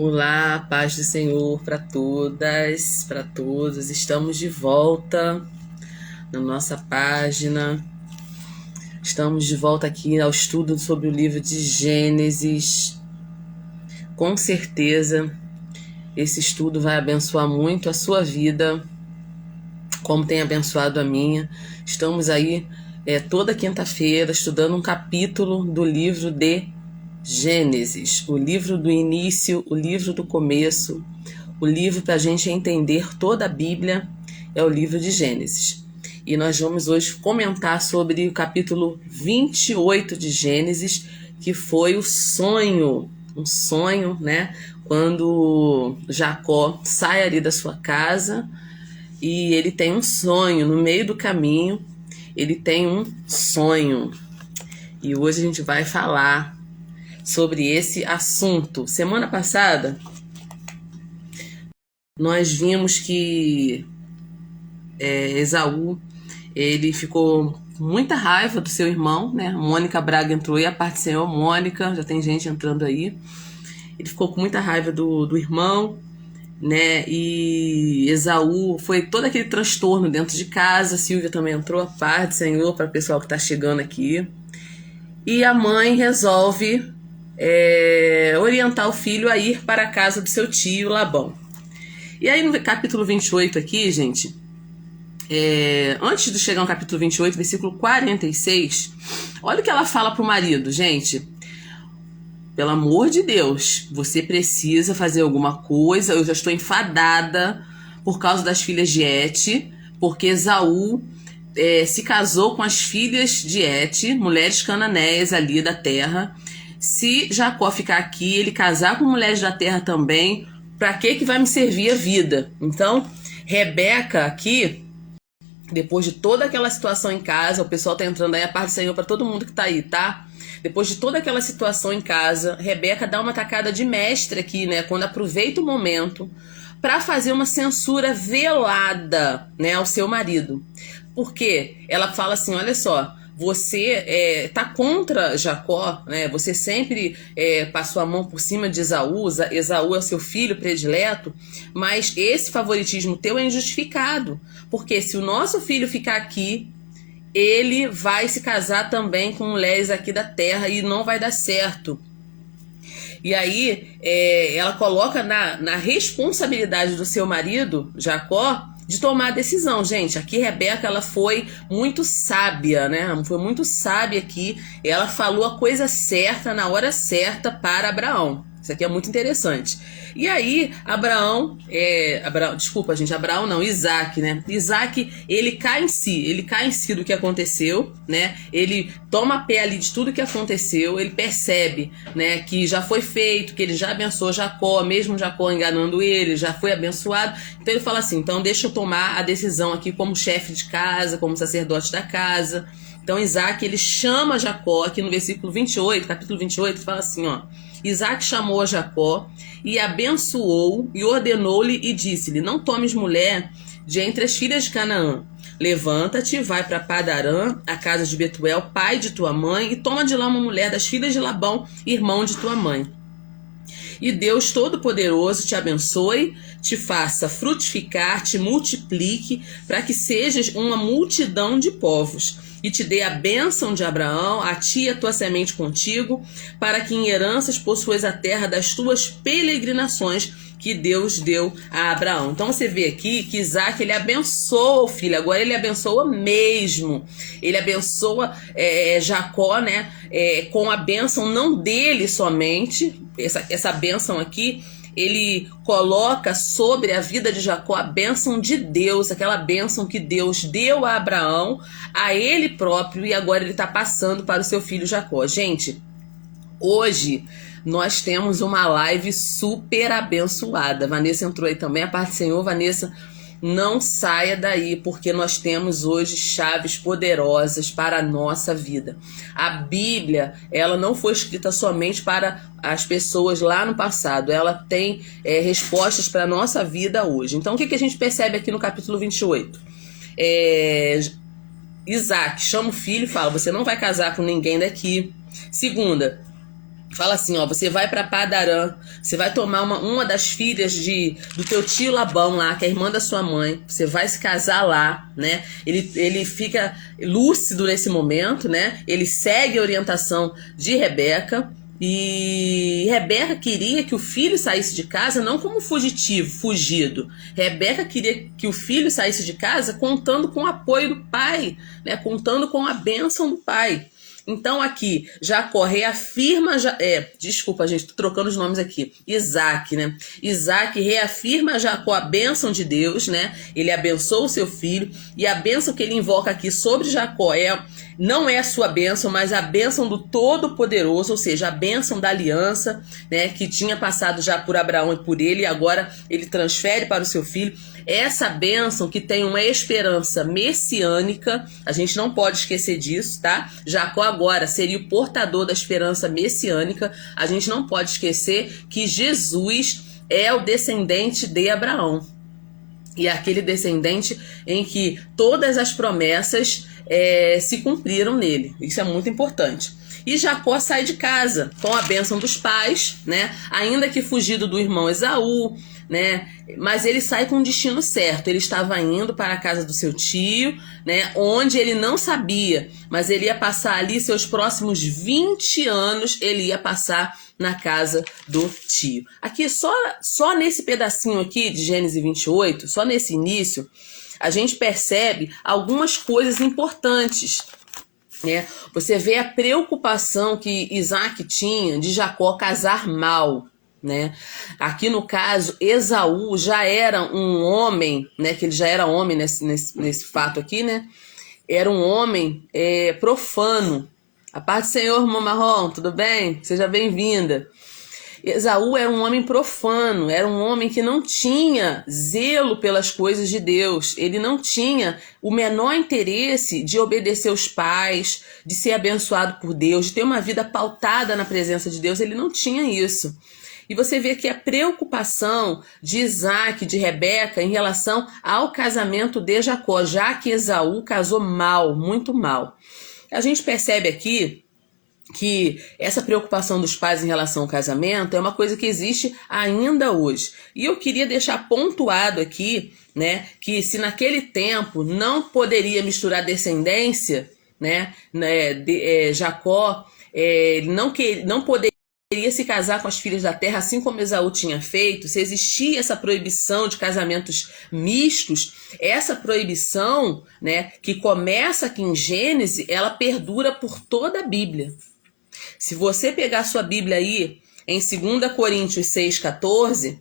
Olá, paz do Senhor para todas, para todos. Estamos de volta na nossa página. Estamos de volta aqui ao estudo sobre o livro de Gênesis. Com certeza, esse estudo vai abençoar muito a sua vida, como tem abençoado a minha. Estamos aí toda quinta-feira estudando um capítulo do livro de Gênesis, o livro do início, o livro do começo, o livro para a gente entender toda a Bíblia é o livro de Gênesis. E nós vamos hoje comentar sobre o capítulo 28 de Gênesis, que foi o sonho, um sonho, né? Quando Jacó sai ali da sua casa e ele tem um sonho no meio do caminho, ele tem um sonho. E hoje a gente vai falar sobre esse assunto. Semana passada, nós vimos que Esaú, ele ficou com muita raiva do seu irmão, né? Mônica Braga entrou e a parte do Senhor, Mônica, já tem gente entrando aí. Ele ficou com muita raiva do irmão, né? E Esaú, foi todo aquele transtorno dentro de casa. Silvia também entrou, a parte do Senhor, para o pessoal que está chegando aqui. E a mãe resolve orientar o filho a ir para a casa do seu tio Labão. E aí no capítulo 28 aqui, gente, antes de chegar no capítulo 28, versículo 46, olha o que ela fala pro marido. Gente, pelo amor de Deus, você precisa fazer alguma coisa. Eu já estou enfadada por causa das filhas de Et, porque Esaú se casou com as filhas de Et, mulheres cananeias ali da terra. Se Jacó ficar aqui, ele casar com mulheres da terra também, para que vai me servir a vida? Então, Rebeca aqui, depois de toda aquela situação em casa, o pessoal tá entrando aí, a parte do Senhor para todo mundo que tá aí, tá? Depois de toda aquela situação em casa, Rebeca dá uma tacada de mestre aqui, né? Quando aproveita o momento para fazer uma censura velada, né, ao seu marido. Porque ela fala assim, olha só, você tá contra Jacó, né? Você sempre passou a mão por cima de Esaú. Esaú é o seu filho predileto, mas esse favoritismo teu é injustificado, porque se o nosso filho ficar aqui, ele vai se casar também com mulheres aqui da terra e não vai dar certo. E aí ela coloca na responsabilidade do seu marido, Jacó, de tomar a decisão. Gente, aqui Rebeca, ela foi muito sábia, né? Foi muito sábia aqui. Ela falou a coisa certa na hora certa para Abraão. Isso aqui é muito interessante. E aí, Abraão não, Isaac, né? Isaac, ele cai em si do que aconteceu, né? Ele toma pé ali de tudo que aconteceu, ele percebe, né, que já foi feito, que ele já abençoou Jacó, mesmo Jacó enganando ele, já foi abençoado. Então ele fala assim, então deixa eu tomar a decisão aqui como chefe de casa, como sacerdote da casa. Então Isaac, ele chama Jacó, aqui no versículo 28, capítulo 28, fala assim, ó: Isaac chamou a Jacó e abençoou e ordenou-lhe e disse-lhe, não tomes mulher de entre as filhas de Canaã. Levanta-te, vai para Padarã, a casa de Betuel, pai de tua mãe, e toma de lá uma mulher das filhas de Labão, irmão de tua mãe. E Deus Todo-Poderoso te abençoe, te faça frutificar, te multiplique, para que sejas uma multidão de povos. E te dê a bênção de Abraão, a ti e a tua semente contigo, para que em heranças possuas a terra das tuas peregrinações, que Deus deu a Abraão. Então você vê aqui que Isaac, ele abençoa o filho, agora ele abençoa mesmo. Ele abençoa Jacó, né, com a bênção não dele somente, essa bênção aqui, ele coloca sobre a vida de Jacó a bênção de Deus, aquela bênção que Deus deu a Abraão, a ele próprio, e agora ele está passando para o seu filho Jacó. Gente, hoje nós temos uma live super abençoada. Vanessa entrou aí também, a parte do Senhor. Vanessa, não saia daí, porque nós temos hoje chaves poderosas para a nossa vida. A Bíblia, ela não foi escrita somente para as pessoas lá no passado, ela tem respostas para a nossa vida hoje. Então, o que a gente percebe aqui no capítulo 28? Isaac chama o filho e fala, você não vai casar com ninguém daqui. Segunda, Fala assim, ó, você vai para Padarã, você vai tomar uma das filhas do teu tio Labão lá, que é irmã da sua mãe, você vai se casar lá, né? Ele fica lúcido nesse momento, né? Ele segue a orientação de Rebeca, e Rebeca queria que o filho saísse de casa não como fugitivo, fugido. Rebeca queria que o filho saísse de casa contando com o apoio do pai, né? Contando com a bênção do pai. Então aqui, Jacó reafirma, desculpa gente, tô trocando os nomes aqui, Isaac, né? Isaac reafirma a Jacó a bênção de Deus, né? Ele abençoa o seu filho, e a bênção que ele invoca aqui sobre Jacó não é a sua bênção, mas a bênção do Todo-Poderoso, ou seja, a bênção da aliança, né? Que tinha passado já por Abraão e por ele, e agora ele transfere para o seu filho. Essa bênção que tem uma esperança messiânica, a gente não pode esquecer disso, tá? Jacó agora seria o portador da esperança messiânica. A gente não pode esquecer que Jesus é o descendente de Abraão. E é aquele descendente em que todas as promessas se cumpriram nele. Isso é muito importante. E Jacó sai de casa com a bênção dos pais, né? Ainda que fugido do irmão Esaú, né? Mas ele sai com o destino certo. Ele estava indo para a casa do seu tio, né? Onde ele não sabia, mas ele ia passar ali seus próximos 20 anos, ele ia passar na casa do tio. Aqui, só nesse pedacinho aqui de Gênesis 28, só nesse início, a gente percebe algumas coisas importantes, né? Você vê a preocupação que Isaac tinha de Jacó casar mal, né? Aqui no caso, Esaú já era um homem, né? Que ele já era homem nesse fato aqui, né? Era um homem profano. A paz do Senhor, irmã Marrom, tudo bem? Seja bem-vinda. Esaú era um homem profano, era um homem que não tinha zelo pelas coisas de Deus. Ele não tinha o menor interesse de obedecer os pais, de ser abençoado por Deus, de ter uma vida pautada na presença de Deus. Ele não tinha isso. E você vê que a preocupação de Isaac, de Rebeca, em relação ao casamento de Jacó, já que Esaú casou mal, muito mal. A gente percebe aqui que essa preocupação dos pais em relação ao casamento é uma coisa que existe ainda hoje. E eu queria deixar pontuado aqui, né, que se naquele tempo não poderia misturar descendência, né, Jacó não poderia se casar com as filhas da terra, assim como Esaú tinha feito. Se existia essa proibição de casamentos mistos, essa proibição, né, que começa aqui em Gênesis, ela perdura por toda a Bíblia. Se você pegar sua Bíblia aí, em 2 Coríntios 6,14,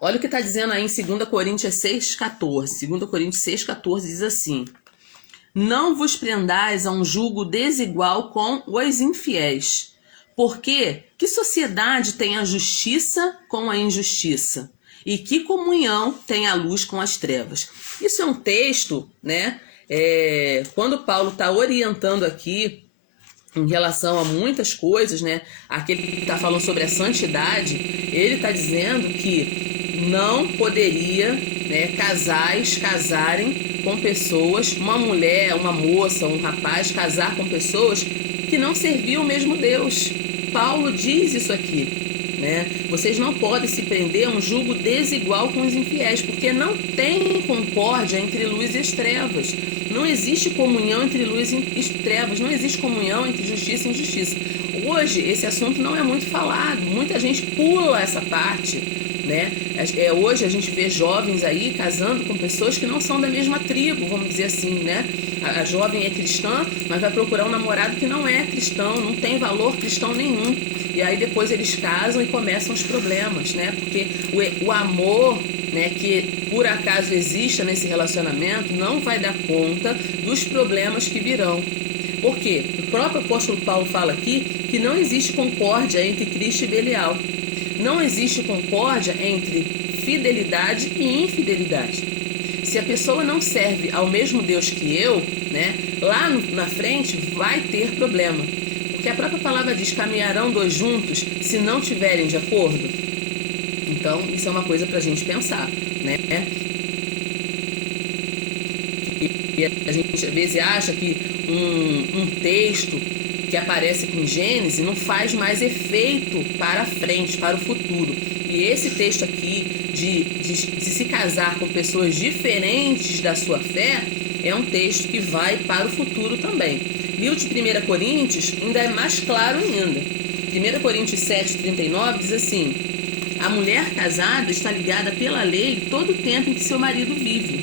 olha o que está dizendo aí em 2 Coríntios 6,14. 2 Coríntios 6,14 diz assim: não vos prendais a um jugo desigual com os infiéis. Porque que sociedade tem a justiça com a injustiça? E que comunhão tem a luz com as trevas? Isso é um texto, né? Quando Paulo está orientando aqui em relação a muitas coisas, né? Aquele que está falando sobre a santidade, ele está dizendo que não poderia, né, casais casarem com pessoas, uma mulher, uma moça, um rapaz casar com pessoas que não serviam o mesmo Deus. Paulo diz isso aqui, né? Vocês não podem se prender a um jugo desigual com os infiéis, porque não tem concórdia entre luz e as trevas. Não existe comunhão entre luz e trevas, não existe comunhão entre justiça e injustiça. Hoje, esse assunto não é muito falado, muita gente pula essa parte, né? Hoje a gente vê jovens aí casando com pessoas que não são da mesma tribo, vamos dizer assim, né? A jovem é cristã, mas vai procurar um namorado que não é cristão, não tem valor cristão nenhum. E aí depois eles casam e começam os problemas, né? Porque o amor, né, que por acaso exista nesse relacionamento não vai dar conta dos problemas que virão. Por quê? O próprio apóstolo Paulo fala aqui que não existe concórdia entre Cristo e Belial. Não existe concórdia entre fidelidade e infidelidade. Se a pessoa não serve ao mesmo Deus que eu, né, lá na frente vai ter problema. Porque a própria palavra diz: caminharão dois juntos se não tiverem de acordo. Então, isso é uma coisa para a gente pensar, né? E a gente às vezes acha que um texto que aparece aqui em Gênesis não faz mais efeito para frente, para o futuro. E esse texto aqui de se casar com pessoas diferentes da sua fé é um texto que vai para o futuro também. E o de 1 Coríntios ainda é mais claro ainda. 1 Coríntios 7,39 diz assim: a mulher casada está ligada pela lei todo o tempo em que seu marido vive.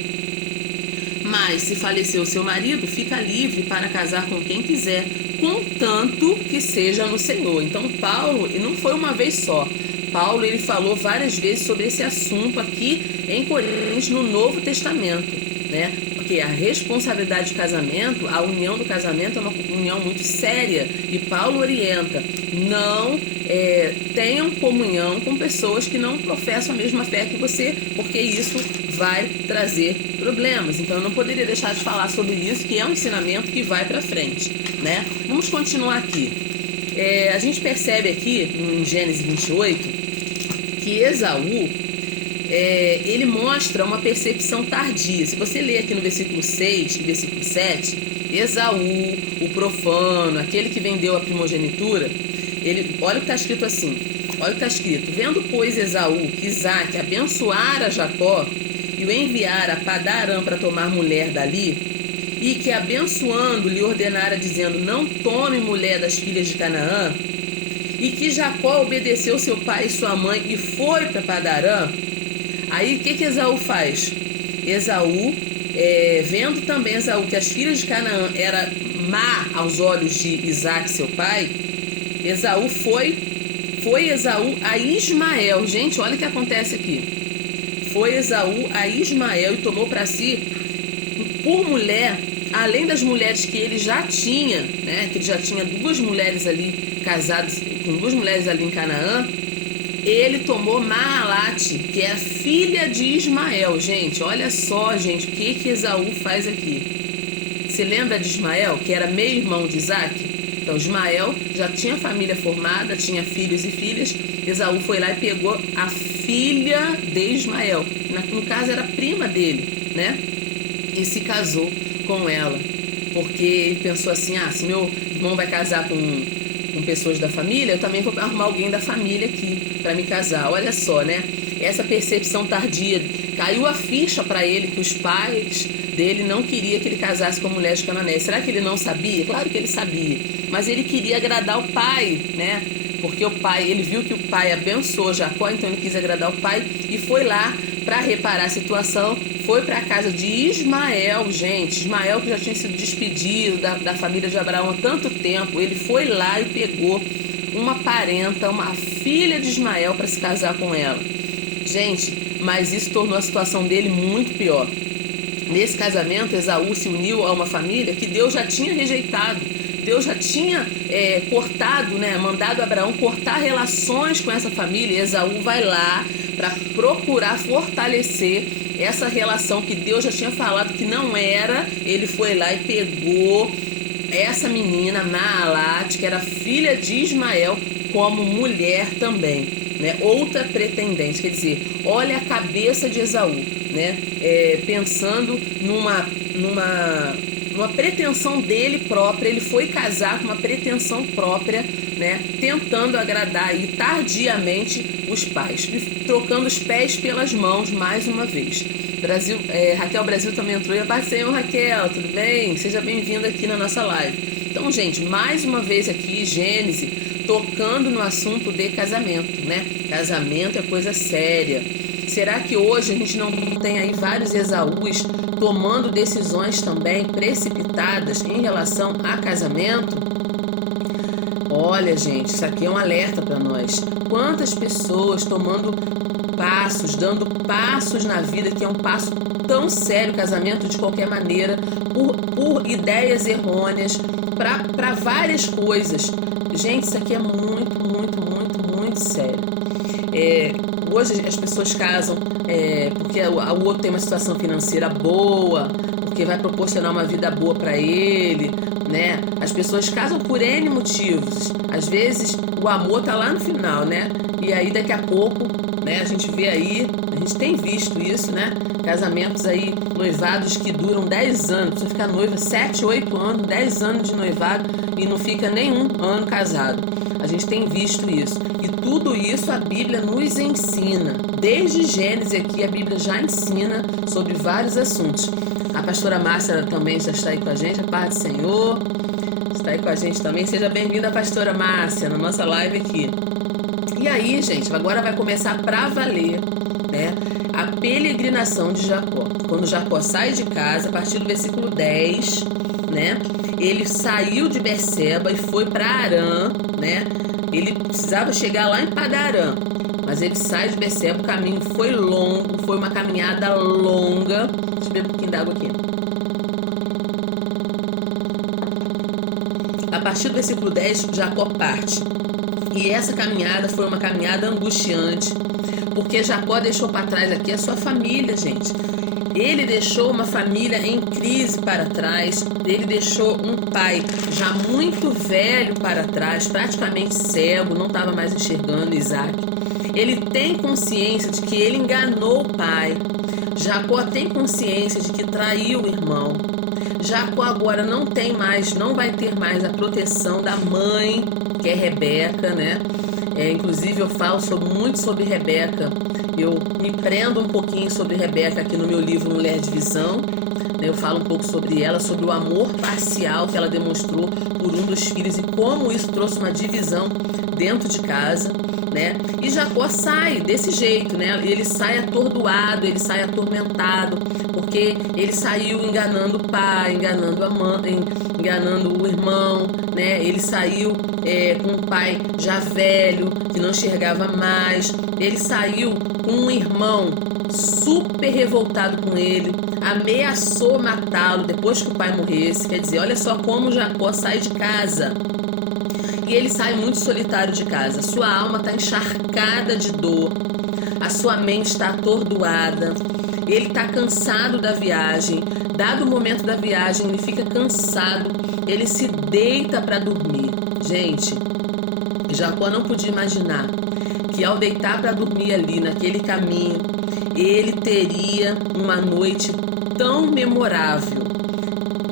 Mas se faleceu seu marido, fica livre para casar com quem quiser, contanto que seja no Senhor. Então Paulo, e não foi uma vez só, Paulo ele falou várias vezes sobre esse assunto aqui em Coríntios, no Novo Testamento, né? Porque a responsabilidade de casamento, a união do casamento é uma união muito séria, e Paulo orienta: não tenham comunhão com pessoas que não professam a mesma fé que você, porque isso vai trazer problemas. Então eu não poderia deixar de falar sobre isso, que é um ensinamento que vai para frente, né? Vamos continuar aqui. A gente percebe aqui em Gênesis 28 que Esaú ele mostra uma percepção tardia. Se você ler aqui no versículo 6 e versículo 7, Esaú, o profano, aquele que vendeu a primogenitura, olha o que está escrito assim, olha o que está escrito: vendo, pois, Esaú que Isaque abençoara Jacó e o enviara a Padarã para tomar mulher dali, e que abençoando lhe ordenara dizendo: não tome mulher das filhas de Canaã, e que Jacó obedeceu seu pai e sua mãe e foi para Padarã. Aí o que Esaú faz? Esaú, vendo também Esaú que as filhas de Canaã eram má aos olhos de Isaque, seu pai, Esaú foi Esaú a Ismael. Gente, olha o que acontece aqui. Foi Esaú a Ismael e tomou para si por mulher, além das mulheres que ele já tinha, né? Que ele já tinha duas mulheres ali casadas, com duas mulheres ali em Canaã. Ele tomou Mahalate, que é a filha de Ismael. Gente, olha só, gente, o que Esaú faz aqui. Você lembra de Ismael, que era meio-irmão de Isaque? Então, Ismael já tinha família formada, tinha filhos e filhas. Esaú foi lá e pegou a filha de Ismael. No caso, era prima dele, né? E se casou com ela. Porque ele pensou assim: se meu irmão vai casar com pessoas da família, eu também vou arrumar alguém da família aqui para me casar. Olha só, né? Essa percepção tardia, caiu a ficha para ele que os pais dele não queriam que ele casasse com mulheres cananéias. Será que ele não sabia? Claro que ele sabia, mas ele queria agradar o pai, né? Porque o pai, ele viu que o pai abençoou Jacó, então ele quis agradar o pai e foi lá para reparar a situação. Foi para a casa de Ismael, gente. Ismael, que já tinha sido despedido da família de Abraão há tanto tempo, ele foi lá e pegou uma parenta, uma filha de Ismael, para se casar com ela. Gente, mas isso tornou a situação dele muito pior. Nesse casamento, Esaú se uniu a uma família que Deus já tinha rejeitado. Deus já tinha cortado, né, mandado Abraão cortar relações com essa família. E Esaú vai lá para procurar fortalecer essa relação que Deus já tinha falado que não era. Ele foi lá e pegou essa menina, Mahalate, que era filha de Ismael, como mulher também, né? Outra pretendente. Quer dizer, olha a cabeça de Esaú, né? Pensando numa pretensão dele própria. Ele foi casar com uma pretensão própria, né? Tentando agradar aí tardiamente os pais, trocando os pés pelas mãos mais uma vez. Raquel Brasil também entrou. E a paz do Senhor, Raquel, tudo bem? Seja bem-vinda aqui na nossa live. Então, gente, mais uma vez aqui, Gênesis, tocando no assunto de casamento, né? Casamento é coisa séria. Será que hoje a gente não tem aí vários Esaús tomando decisões também precipitadas em relação a casamento? Olha, gente, isso aqui é um alerta para nós. Quantas pessoas tomando passos, dando passos na vida, que é um passo tão sério, casamento de qualquer maneira, por ideias errôneas, para várias coisas. Gente, isso aqui é muito, muito, muito, muito sério. Hoje as pessoas casam porque o outro tem uma situação financeira boa, porque vai proporcionar uma vida boa para ele, né? As pessoas casam por N motivos. Às vezes o amor tá lá no final, né? E aí daqui a pouco, né, a gente vê aí, a gente tem visto isso, né? Casamentos aí, noivados que duram 10 anos, você fica noiva 7, 8 anos, 10 anos de noivado e não fica nenhum ano casado. A gente tem visto isso. E tudo isso a Bíblia nos ensina. Desde Gênesis aqui a Bíblia já ensina sobre vários assuntos. A pastora Márcia também já está aí com a gente, a paz do Senhor. Está aí com a gente também. Seja bem-vinda, pastora Márcia, na nossa live aqui. E aí, gente, agora vai começar para valer, né, a peregrinação de Jacó. Quando Jacó sai de casa, a partir do versículo 10, né, ele saiu de Berseba e foi para Harã, né? Ele precisava chegar lá em Padarã, mas ele sai de Berseba, o caminho foi longo, foi uma caminhada longa. Deixa eu beber um pouquinho d'água aqui. A partir do versículo 10, Jacó parte. E essa caminhada foi uma caminhada angustiante, porque Jacó deixou para trás aqui a sua família, gente. Ele deixou uma família em crise para trás, ele deixou um pai já muito velho para trás, praticamente cego, não estava mais enxergando Isaac. Ele tem consciência de que ele enganou o pai. Jacó tem consciência de que traiu o irmão. Jacó agora não vai ter mais a proteção da mãe, que é Rebeca, né? Inclusive eu falo muito sobre Rebeca. Eu me prendo um pouquinho sobre Rebeca aqui no meu livro Mulher de Visão. Eu falo um pouco sobre ela, sobre o amor parcial que ela demonstrou por um dos filhos e como isso trouxe uma divisão dentro de casa, né? E Jacó sai desse jeito, né? Ele sai atordoado, ele sai atormentado, porque ele saiu enganando o pai, enganando a mãe, enganando o irmão, né? Ele saiu com um pai já velho, que não enxergava mais. Ele saiu com um irmão super revoltado com ele, ameaçou matá-lo depois que o pai morresse. Quer dizer, olha só como Jacó sai de casa. E ele sai muito solitário de casa. Sua alma está encharcada de dor, a sua mente está atordoada, ele está cansado da viagem. Dado o momento da viagem, ele fica cansado, ele se deita para dormir. Gente, Jacó não podia imaginar que ao deitar para dormir ali naquele caminho, ele teria uma noite tão memorável.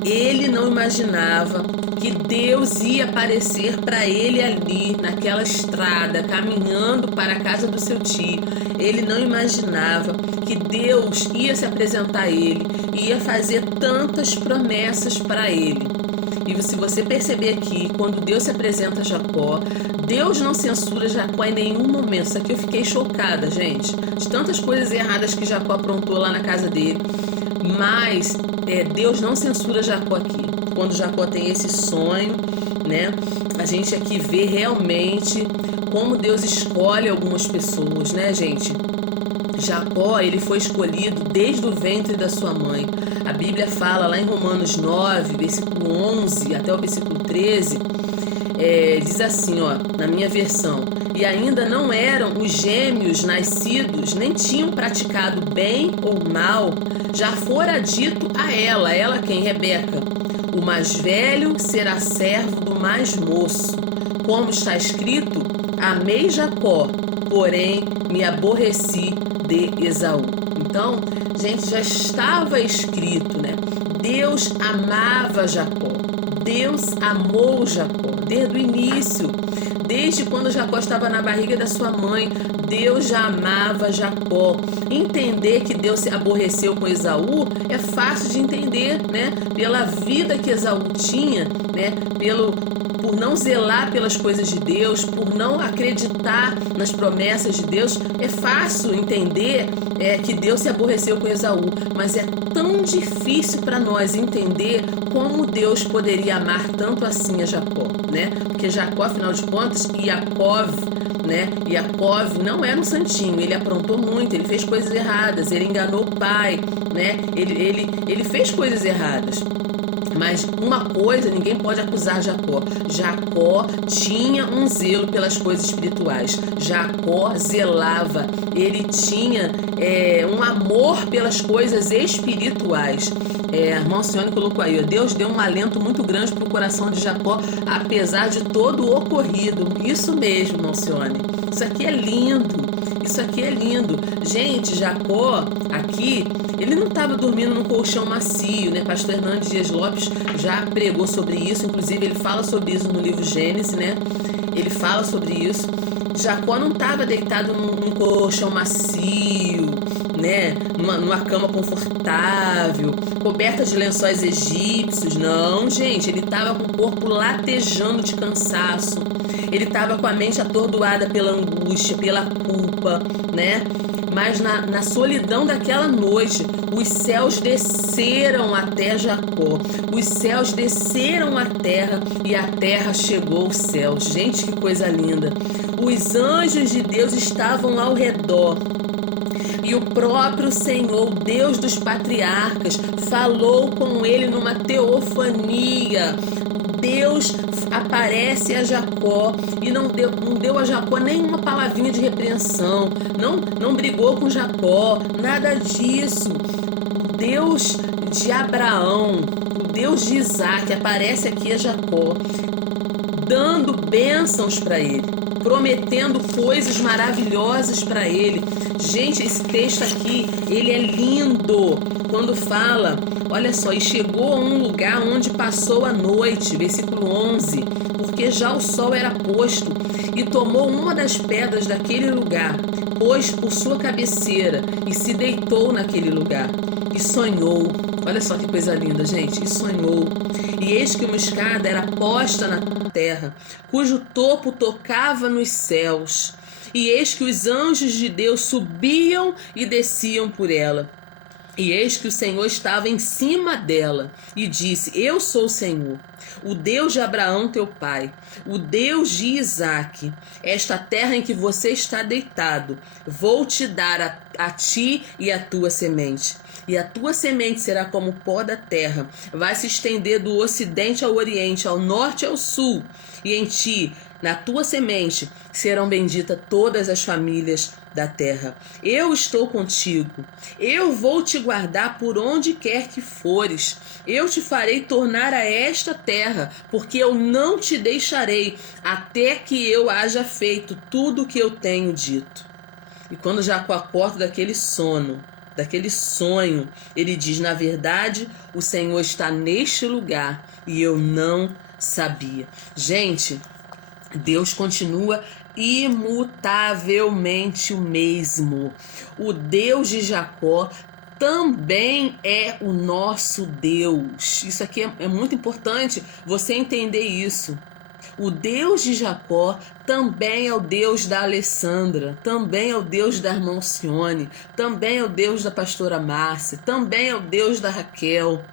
Ele não imaginava que Deus ia aparecer para ele ali naquela estrada, caminhando para a casa do seu tio. Ele não imaginava que Deus ia se apresentar a ele, ia fazer tantas promessas para ele. E se você perceber aqui, quando Deus se apresenta a Jacó, Deus não censura Jacó em nenhum momento. Isso aqui eu fiquei chocada, gente, de tantas coisas erradas que Jacó aprontou lá na casa dele. Mas Deus não censura Jacó aqui. Quando Jacó tem esse sonho, né? A gente aqui vê realmente como Deus escolhe algumas pessoas, né, gente? Jacó, ele foi escolhido desde o ventre da sua mãe. A Bíblia fala lá em Romanos 9, versículo 11 até o versículo 13, diz assim, ó, na minha versão: e ainda não eram os gêmeos nascidos, nem tinham praticado bem ou mal, já fora dito a ela quem? Rebeca: o mais velho será servo do mais moço. Como está escrito: amei Jacó, porém me aborreci de Esaú. Então, gente, já estava escrito, né? Deus amava Jacó. Deus amou Jacó desde o início. Desde quando Jacó estava na barriga da sua mãe, Deus já amava Jacó. Entender que Deus se aborreceu com Esaú é fácil de entender, né? Pela vida que Esaú tinha, né? Por não zelar pelas coisas de Deus, por não acreditar nas promessas de Deus, é fácil entender que Deus se aborreceu com Esaú, mas é tão difícil para nós entender como Deus poderia amar tanto assim a Jacó, né? Porque Jacó, afinal de contas, Iacov, né? Iacov não era um santinho, ele aprontou muito, ele fez coisas erradas, ele enganou o pai, né? Ele fez coisas erradas. Mas uma coisa ninguém pode acusar Jacó. Jacó tinha um zelo pelas coisas espirituais. Jacó zelava. Ele tinha um amor pelas coisas espirituais. A irmã Alcione colocou aí, ó, Deus deu um alento muito grande para o coração de Jacó, apesar de todo o ocorrido. Isso mesmo, irmã Alcione. Isso aqui é lindo. Isso aqui é lindo. Gente, Jacó, aqui, ele não estava dormindo num colchão macio, né? Pastor Hernandes Dias Lopes já pregou sobre isso. Inclusive, ele fala sobre isso no livro Gênesis, né? Ele fala sobre isso. Jacó não estava deitado num colchão macio, né? Numa cama confortável, coberta de lençóis egípcios. Não, gente, ele estava com o corpo latejando de cansaço. Ele estava com a mente atordoada pela angústia, pela culpa, né? Mas na solidão daquela noite, os céus desceram até Jacó. Os céus desceram à terra e a terra chegou aos céus. Gente, que coisa linda. Os anjos de Deus estavam ao redor. E o próprio Senhor, o Deus dos patriarcas, falou com ele numa teofania. Deus aparece a Jacó e não deu a Jacó nenhuma palavrinha de repreensão, não brigou com Jacó, nada disso. Deus de Abraão, o Deus de Isaac, aparece aqui a Jacó, dando bênçãos para ele, prometendo coisas maravilhosas para ele. Gente, esse texto aqui, ele é lindo. Quando fala, olha só, e chegou a um lugar onde passou a noite, versículo 11, porque já o sol era posto, e tomou uma das pedras daquele lugar, pôs por sua cabeceira, e se deitou naquele lugar, e sonhou. Olha só que coisa linda, gente, e sonhou. E eis que uma escada era posta na terra, cujo topo tocava nos céus, e eis que os anjos de Deus subiam e desciam por ela. E eis que o Senhor estava em cima dela e disse: Eu sou o Senhor, o Deus de Abraão teu pai, o Deus de Isaque. Esta terra em que você está deitado, vou te dar a ti e a tua semente. E a tua semente será como o pó da terra, vai se estender do ocidente ao oriente, ao norte e ao sul. E em ti, na tua semente, serão benditas todas as famílias da terra. Eu estou contigo, eu vou te guardar por onde quer que fores, eu te farei tornar a esta terra, porque eu não te deixarei até que eu haja feito tudo o que eu tenho dito. E quando Jacó acorda daquele sono, daquele sonho, ele diz: na verdade, o Senhor está neste lugar e eu não sabia. Gente, Deus continua imutavelmente o mesmo. O Deus de Jacó também é o nosso Deus. Isso aqui é muito importante você entender isso. O Deus de Jacó também é o Deus da Alessandra, também é o Deus da irmã Alcione, também é o Deus da pastora Márcia, também é o Deus da Raquel,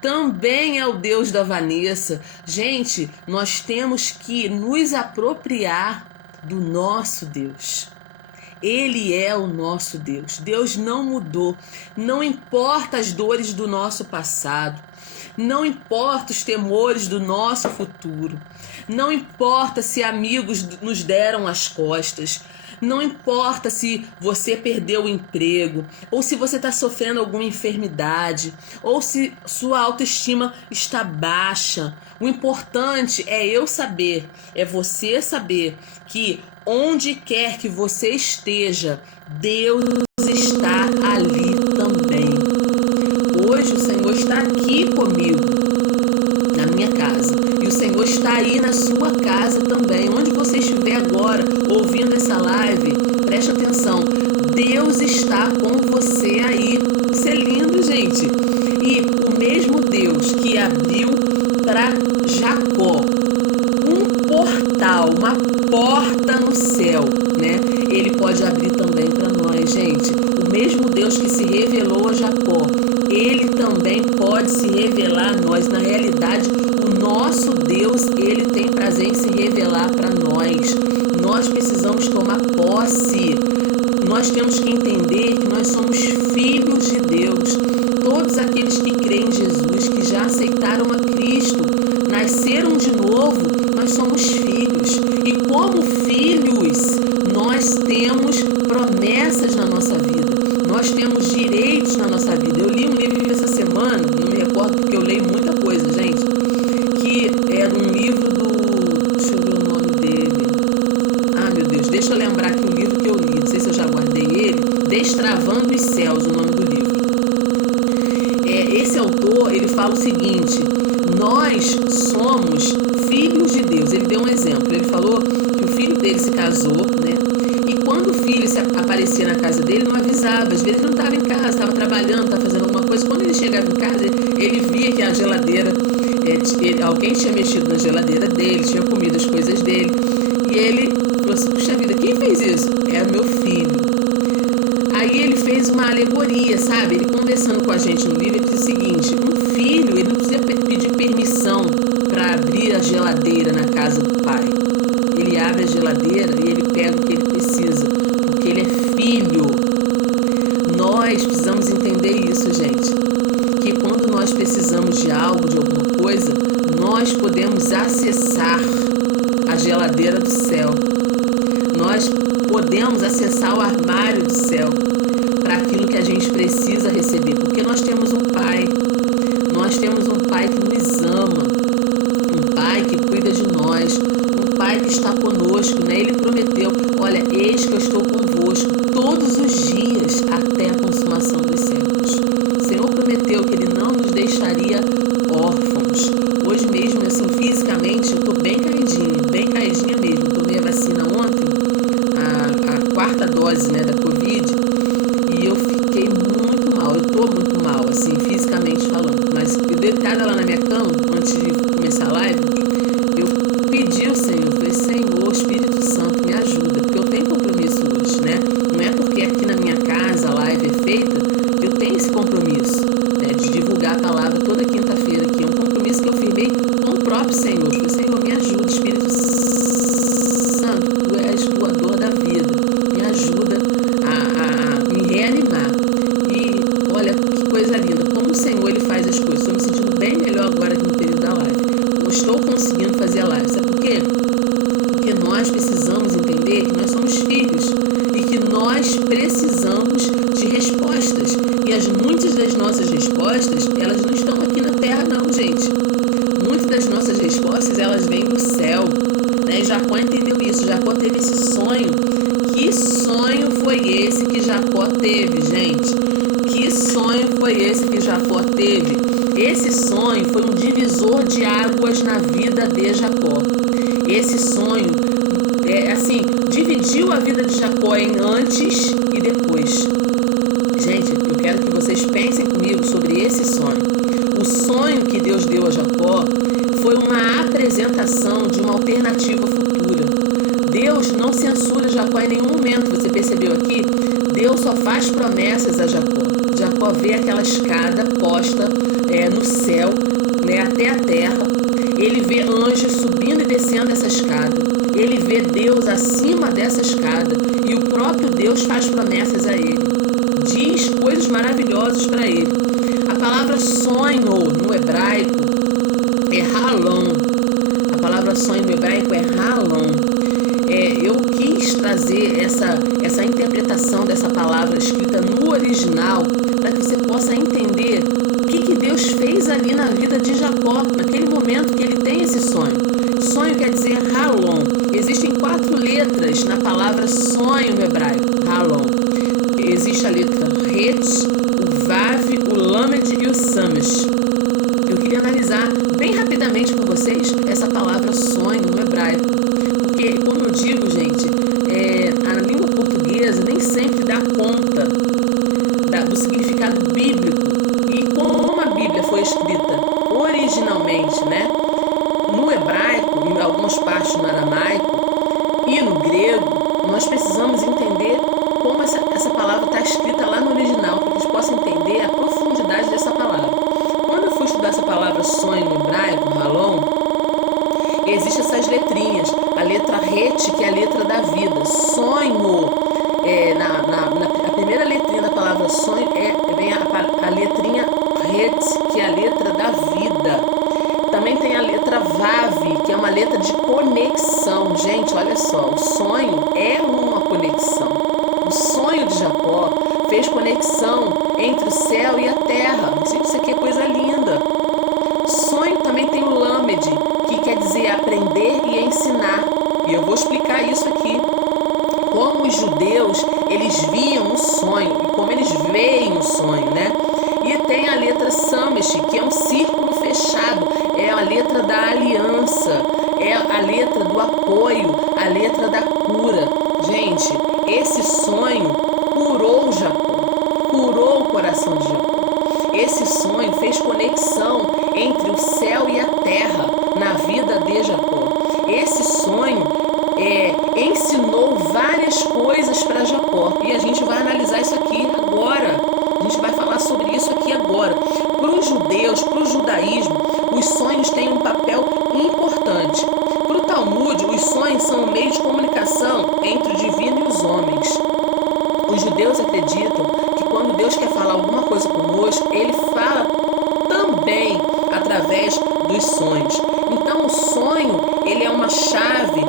também é o Deus da Vanessa. Gente, nós temos que nos apropriar do nosso Deus. Ele é o nosso Deus. Deus não mudou. Não importa as dores do nosso passado. Não importa os temores do nosso futuro. Não importa se amigos nos deram as costas. Não importa se você perdeu o emprego, ou se você está sofrendo alguma enfermidade, ou se sua autoestima está baixa. O importante é você saber que onde quer que você esteja, Deus está ali também. Hoje o Senhor está aqui comigo, na minha casa. E o Senhor está aí na sua casa também. Onde você estiver agora, ouvindo essa live, preste atenção. Deus está com você aí. Isso é lindo, gente. E o mesmo Deus que abriu para Jacó um portal, uma porta no céu, né? Ele pode abrir também para nós, gente. O mesmo Deus que se revelou a Jacó, ele também pode se revelar a nós. Na realidade, o nosso Deus, ele tem prazer em se revelar para nós. Nós precisamos tomar posse. nós temos que entender que nós somos filhos de Deus. Todos aqueles que creem em Jesus, que já aceitaram a Cristo, nasceram de novo, nós somos filhos. E como filhos, nós temos promessas na nossa vida. Nós temos direitos na nossa vida. Eu li um livro essa semana, não me recordo porque eu leio muita coisa, gente, que era um livro do... Deixa eu ver o nome dele. Ah, meu Deus, deixa eu lembrar aqui o livro que eu li. Não sei se eu já guardei ele. Destravando os Céus, o nome do livro. Esse autor, ele fala o seguinte: nós somos filhos de Deus. Ele deu um exemplo. Ele falou que o filho dele se casou, né? E quando o filho aparecia na casa dele, não avisava. Às vezes ele não estava em casa, estava trabalhando, estava fazendo alguma coisa. Quando ele chegava em casa, ele via que a geladeira, alguém tinha mexido na geladeira dele, tinha comido as coisas dele. E ele falou assim: puxa vida, quem fez isso? É meu filho. Aí ele fez uma alegoria, sabe? Ele conversando com a gente no livro, ele disse o seguinte: um filho, ele não precisa pedir permissão para abrir a geladeira na casa do pai. Ele abre a geladeira e ele pega o que ele precisa, porque ele é filho. Nós precisamos entender isso, gente, que quando nós precisamos de algo, de alguma coisa, nós podemos acessar a geladeira do céu. Nós podemos acessar o armário do céu para aquilo que a gente precisa receber, porque nós temos um Pai. Nós temos um Pai que nos ama, um Pai que cuida de nós, um Pai que está conosco, né? Ele prometeu: olha, eis que eu estou convosco todos os dias até a consumação dos séculos. O Senhor prometeu que Ele não nos deixaria órfãos. Hoje mesmo, assim, fisicamente, eu estou bem caidinha mesmo. Eu tomei a vacina ontem, a quarta dose, né, da Covid, e eu fiquei muito mal. Eu estou muito mal, assim, fisicamente falando. Mas eu deitada lá na minha cama, antes de começar a live, eu pedi ao Senhor, eu falei: Senhor, Espírito Santo, me ajuda, porque eu tenho compromisso hoje, né? Não é porque aqui na minha casa a live é feita, eu tenho esse compromisso, né, de divulgar a palavra toda quinta-feira aqui. É um compromisso que eu firmei com o próprio Senhor. Eu falei: Senhor, me ajuda, Espírito Santo, Tu és doador da vida, me ajuda a me reanimar. E olha que coisa linda, como o Senhor ele faz as coisas. Estou me sentindo bem melhor agora no período da live. Eu estou conseguindo fazer a live. Sabe por quê? Porque nós precisamos entender que nós somos filhos e que nós precisamos de respostas. E muitas das nossas respostas, elas não estão aqui na terra não, gente. Muitas das nossas respostas, elas vêm do céu, né? Jacó entendeu isso. Jacó teve esse sonho. Que sonho foi esse que Jacó teve, gente? Que sonho foi esse que Jacó teve? Esse sonho foi um divisor de águas na vida de Jacó. Esse sonho, dividiu a vida de Jacó em antes e depois. Gente, eu quero que vocês pensem comigo sobre esse sonho. O sonho que Deus deu a Jacó foi uma apresentação de uma alternativa futura. Deus não censura Jacó em nenhum momento. Você percebeu aqui? Deus só faz promessas a Jacó. Jacó vê aquela escada posta no céu, né, até a terra. Ele vê anjos subindo e descendo essa escada. Ele vê Deus acima dessa escada. E o próprio Deus faz promessas a ele. Diz coisas maravilhosas para ele. A palavra sonho no hebraico é halom. A palavra sonho no hebraico é halom. Eu quis trazer essa interpretação dessa palavra escrita no original para que você possa entender o que Deus fez ali na vida de Jacó, naquele momento que ele tem esse sonho. Sonho quer dizer halom. Existem 4 letras na palavra sonho no hebraico, halom. Existe a letra Het, o Vav, o Lamed e o Samesh. Eu queria analisar bem rapidamente com vocês essa palavra sonho no hebraico. Porque, como eu digo, gente, a língua portuguesa nem sempre dá conta do significado bíblico e como a Bíblia foi escrita originalmente, né? No hebraico, em algumas partes no aramaico e no grego, nós precisamos entender como essa palavra está escrita lá no original, para que a gente possa entender a profundidade dessa palavra. Quando eu fui estudar essa palavra sonho no hebraico, halom, existem essas letrinhas. A letra Het, que é a letra da vida. Sonho, na fez conexão entre o céu e a terra. Gente, isso aqui é coisa linda. Sonho também tem o Lamed, que quer dizer aprender e ensinar. E eu vou explicar isso aqui. Como os judeus, eles viam o sonho, e como eles veem o sonho, né? E tem a letra Samesh, que é um círculo fechado, é a letra da aliança, é a letra do apoio, a letra da cura. Gente, esse sonho curou Jacó, curou o coração de Jacó. Esse sonho fez conexão entre o céu e a terra na vida de Jacó. Esse sonho ensinou várias coisas para Jacó. E a gente vai analisar isso aqui agora. A gente vai falar sobre isso aqui agora. Para os judeus, para o judaísmo, os sonhos têm um papel importante. Para o Talmud, os sonhos são um meio de comunicação entre o divino e os homens. Os judeus acreditam que quando Deus quer falar alguma coisa conosco, Ele fala também através dos sonhos. Então, o sonho, ele é uma chave,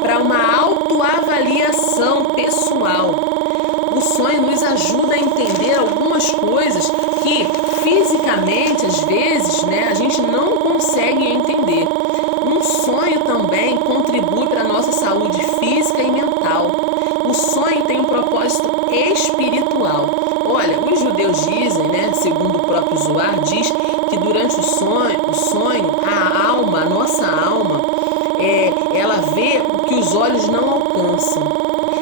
para uma autoavaliação pessoal. O sonho nos ajuda a entender algumas coisas que fisicamente, às vezes, né, a gente não consegue entender. Um sonho também contribui para a nossa saúde física e mental. O sonho tem um propósito espiritual. Olha, os judeus dizem, né, segundo o próprio Zohar, diz que durante o sonho, a nossa alma, ela vê o que os olhos não alcançam.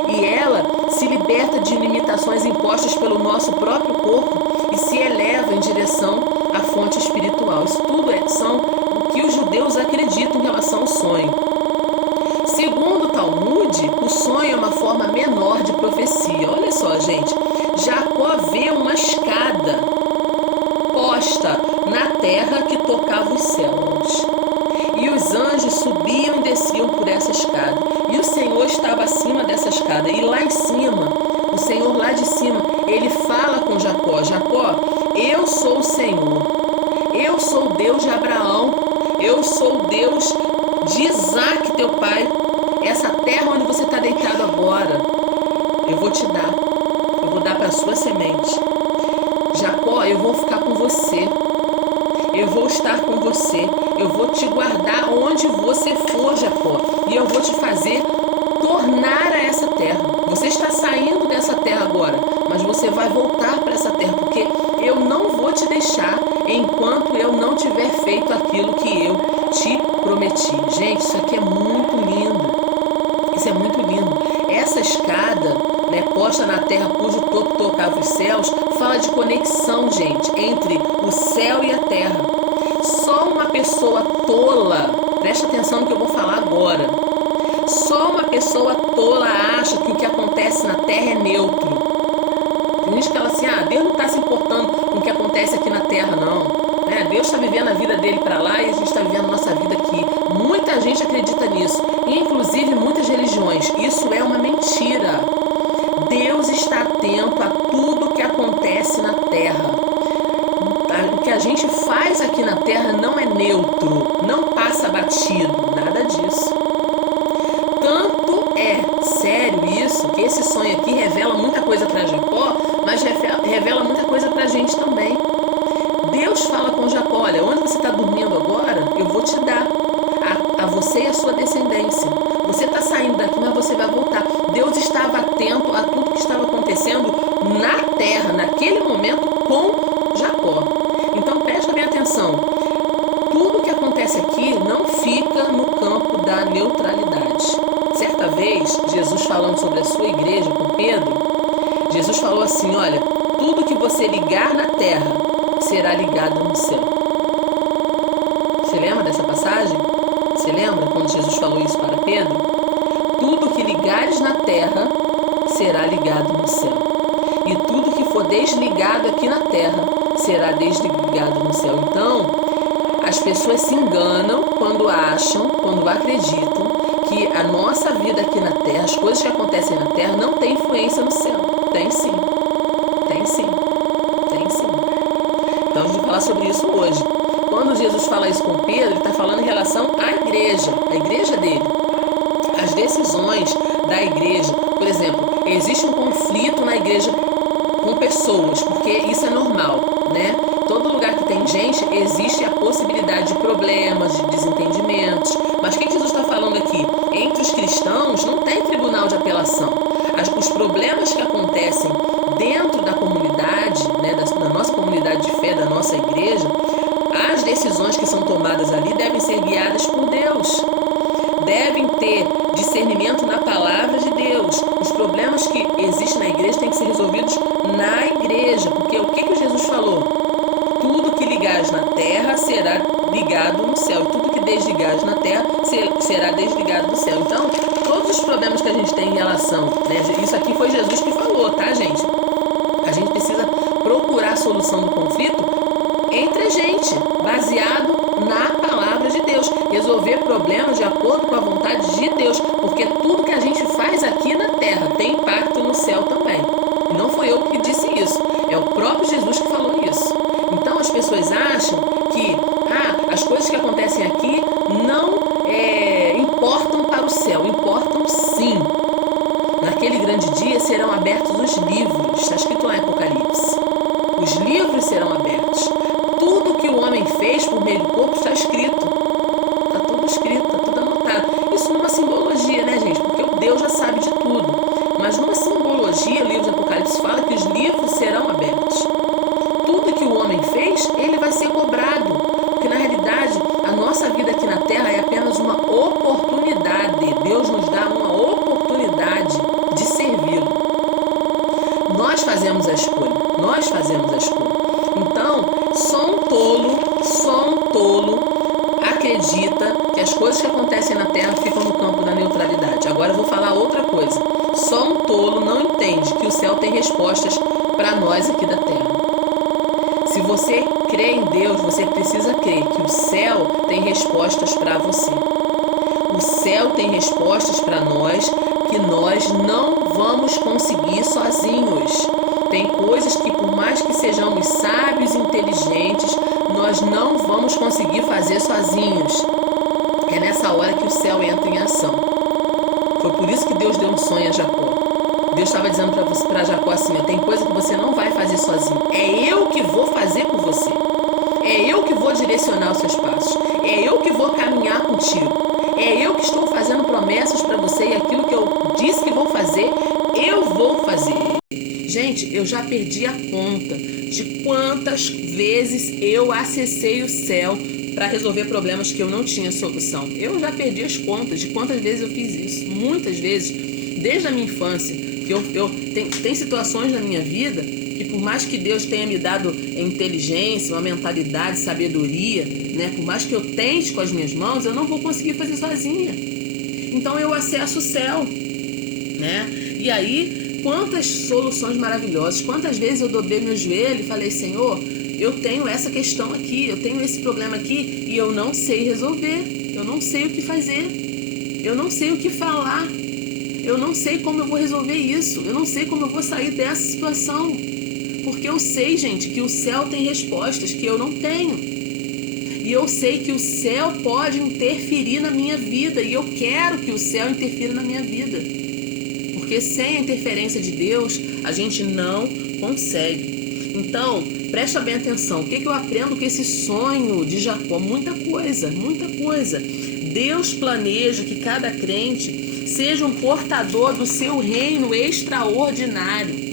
E ela se liberta de limitações impostas pelo nosso próprio corpo e se eleva em direção à fonte espiritual. Isso tudo são o que os judeus acreditam em relação ao sonho. Segundo o Talmud, o sonho é uma forma menor de profecia. Olha só, gente. Jacó vê uma escada posta na terra que tocava os céus. E os anjos subiam e desciam por essa escada. E o Senhor estava acima dessa escada. E lá em cima, o Senhor lá de cima, ele fala com Jacó. Jacó, eu sou o Senhor. Eu sou o Deus de Abraão. Eu sou o Deus de Isaac, teu pai. Essa terra onde você está deitado agora, eu vou te dar. Eu vou dar para a sua semente. Jacó, eu vou ficar com você. Eu vou estar com você. Eu vou te guardar onde você for, Jacó. E eu vou te fazer tornar a essa terra. Você está saindo dessa terra agora, mas você vai voltar para essa terra, porque eu não vou te deixar enquanto eu não tiver feito aquilo que eu te prometi. Gente, isso aqui é muito lindo. Isso é muito lindo. Essa escada, né, posta na terra cujo topo tocava os céus, fala de conexão, gente, entre o céu e a terra. Só uma pessoa tola, presta atenção no que eu vou falar agora, só uma pessoa tola acha que o que acontece na terra é neutro. Tem gente que fala assim, Deus não está se importando com o que acontece aqui na terra, não. Deus está vivendo a vida dele para lá e a gente está vivendo a nossa vida aqui. Muita gente acredita nisso, inclusive muitas religiões. Isso é uma mentira. Deus está atento a tudo que acontece na terra. O que a gente faz aqui na terra não é neutro, não passa batido, nada disso. Tanto é sério isso, que esse sonho aqui revela muita coisa para Jacó, mas revela muita coisa para a gente também. Deus fala com Jacó, olha, onde você está dormindo agora, eu vou te dar a você e a sua descendência. Você está saindo daqui, mas você vai voltar. Deus estava atento a tudo que estava acontecendo na terra, naquele momento, com Jacó. Então presta bem atenção. Tudo que acontece aqui não fica no campo da neutralidade. Certa vez, Jesus falando sobre a sua igreja com Pedro, Jesus falou assim, olha, tudo que você ligar na terra será ligado no céu. Você lembra dessa passagem? Você lembra quando Jesus falou isso para Pedro? Tudo que ligares na terra será ligado no céu. E tudo que for desligado aqui na terra será desligado no céu. Então, as pessoas se enganam quando acham, quando acreditam que a nossa vida aqui na terra, as coisas que acontecem na terra, não tem influência no céu. Tem sim. Tem sim. Tem sim. Então, a gente vai falar sobre isso hoje. Quando Jesus fala isso com Pedro, ele está falando em relação à igreja, a igreja dele. As decisões da igreja, por exemplo, existe um conflito na igreja problemas que acontecem dentro da comunidade, né, da nossa comunidade de fé, da nossa igreja, as decisões que são tomadas ali devem ser guiadas por Deus. Devem ter discernimento na palavra de Deus. Os problemas que existem na igreja têm que ser resolvidos na igreja. Porque o que Jesus falou? Tudo que ligares na terra será ligado no céu. E tudo que desligares na terra será desligado do céu. Então, todos os problemas que a gente tem em relação, né, isso aqui foi Jesus que falou, tá, gente? A gente precisa procurar a solução do conflito entre a gente, baseado na palavra de Deus. Resolver problemas de acordo com a vontade de Deus, porque tudo que a gente faz aqui na terra tem impacto no céu também. E não foi eu que disse isso, é o próprio Jesus que falou isso. Então as pessoas acham que as coisas que acontecem aqui não importam para o céu. Importam sim. Naquele grande dia serão abertos os livros. Está escrito lá em Apocalipse. Os livros serão abertos. Tudo que o homem fez por meio do corpo está escrito. Está tudo escrito, está tudo anotado. Isso numa simbologia, né, gente? Porque o Deus já sabe de tudo. Mas numa simbologia, o livro de Apocalipse fala que os livros serão abertos. Tudo que o homem fez, ele vai ser cobrado. Porque na realidade, a nossa vida aqui na Terra é apenas uma oportunidade. Deus nos dá uma oportunidade de servi-lo. Nós fazemos a escolha. Nós fazemos a escolha. Então, só um tolo acredita que as coisas que acontecem na Terra ficam no campo da neutralidade. Agora eu vou falar outra coisa. Só um tolo não entende que o céu tem respostas para nós aqui da Terra. Se você crê em Deus, você precisa crer que o céu tem respostas para você. O céu tem respostas para nós que nós não vamos conseguir sozinhos. Tem coisas que, por mais que sejamos sábios e inteligentes, nós não vamos conseguir fazer sozinhos. É nessa hora que o céu entra em ação. Foi por isso que Deus deu um sonho a Jacó. Deus estava dizendo para Jacó assim, tem coisa que você não vai fazer sozinho. É eu que vou fazer por você. É eu que vou direcionar os seus passos. É eu que vou caminhar contigo. É eu que estou fazendo promessas para você e aquilo que eu disse que vou fazer, eu vou fazer. Gente, eu já perdi a conta de quantas vezes eu acessei o céu para resolver problemas que eu não tinha solução. Eu já perdi as contas de quantas vezes eu fiz isso. Muitas vezes, desde a minha infância, que tem situações na minha vida que, por mais que Deus tenha me dado inteligência, uma mentalidade, sabedoria, né, por mais que eu tente com as minhas mãos, eu não vou conseguir fazer sozinha. Então eu acesso o céu, né? E aí, quantas soluções maravilhosas, quantas vezes eu dobrei meu joelho e falei, Senhor, eu tenho essa questão aqui, eu tenho esse problema aqui e eu não sei resolver, eu não sei o que fazer, eu não sei o que falar, eu não sei como eu vou resolver isso, eu não sei como eu vou sair dessa situação, porque eu sei, gente, que o céu tem respostas que eu não tenho. E eu sei que o céu pode interferir na minha vida. E eu quero que o céu interfira na minha vida. Porque sem a interferência de Deus, a gente não consegue. Então, presta bem atenção. O que eu aprendo com esse sonho de Jacó? Muita coisa, muita coisa. Deus planeja que cada crente seja um portador do seu reino extraordinário.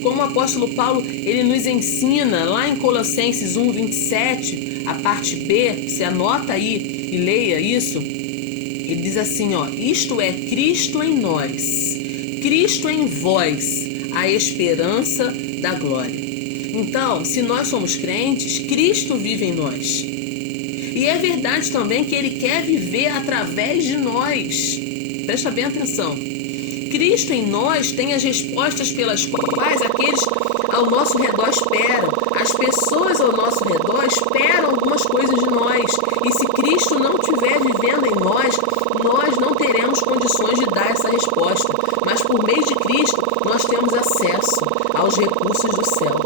Como o apóstolo Paulo, ele nos ensina lá em Colossenses 1:27, a parte B, você anota aí e leia isso. Ele diz assim, isto é Cristo em nós, Cristo em vós, a esperança da glória. Então, se nós somos crentes, Cristo vive em nós. E é verdade também que Ele quer viver através de nós. Presta bem atenção. Cristo em nós tem as respostas pelas quais aqueles ao nosso redor esperam. As pessoas ao nosso redor esperam algumas coisas de nós. E se Cristo não estiver vivendo em nós, nós não teremos condições de dar essa resposta. Mas por meio de Cristo, nós temos acesso aos recursos do céu.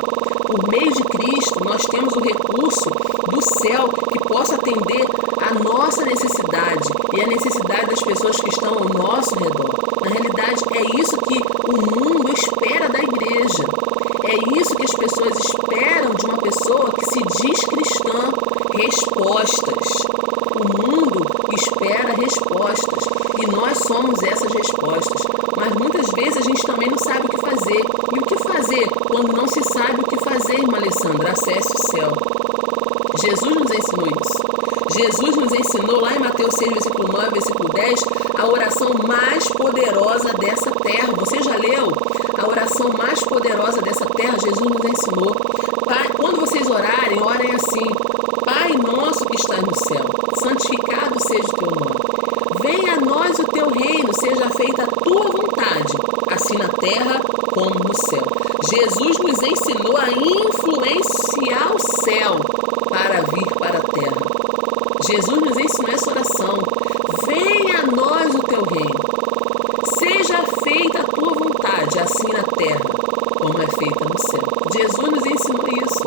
Por meio de Cristo, nós temos o recurso do céu que possa atender a nossa necessidade e a necessidade das pessoas que estão ao nosso redor. Na realidade, é isso que o mundo espera da igreja. É isso que as pessoas esperam de uma pessoa que se diz cristã. Respostas. O mundo espera respostas. E nós somos essas respostas. Mas muitas vezes a gente também não sabe o que fazer. oração mais poderosa dessa terra, Jesus nos ensinou. Pai, quando vocês orarem, orem assim: Pai nosso que estás no céu, santificado seja o teu nome. Venha a nós o teu reino, seja feita a tua vontade, assim na terra como no céu. Jesus nos ensinou a influenciar o céu para vir para a terra. Jesus nos ensinou essa oração: venha a nós o teu reino, seja feita a tua vontade, assim na terra como é feita no céu. Jesus nos ensinou isso.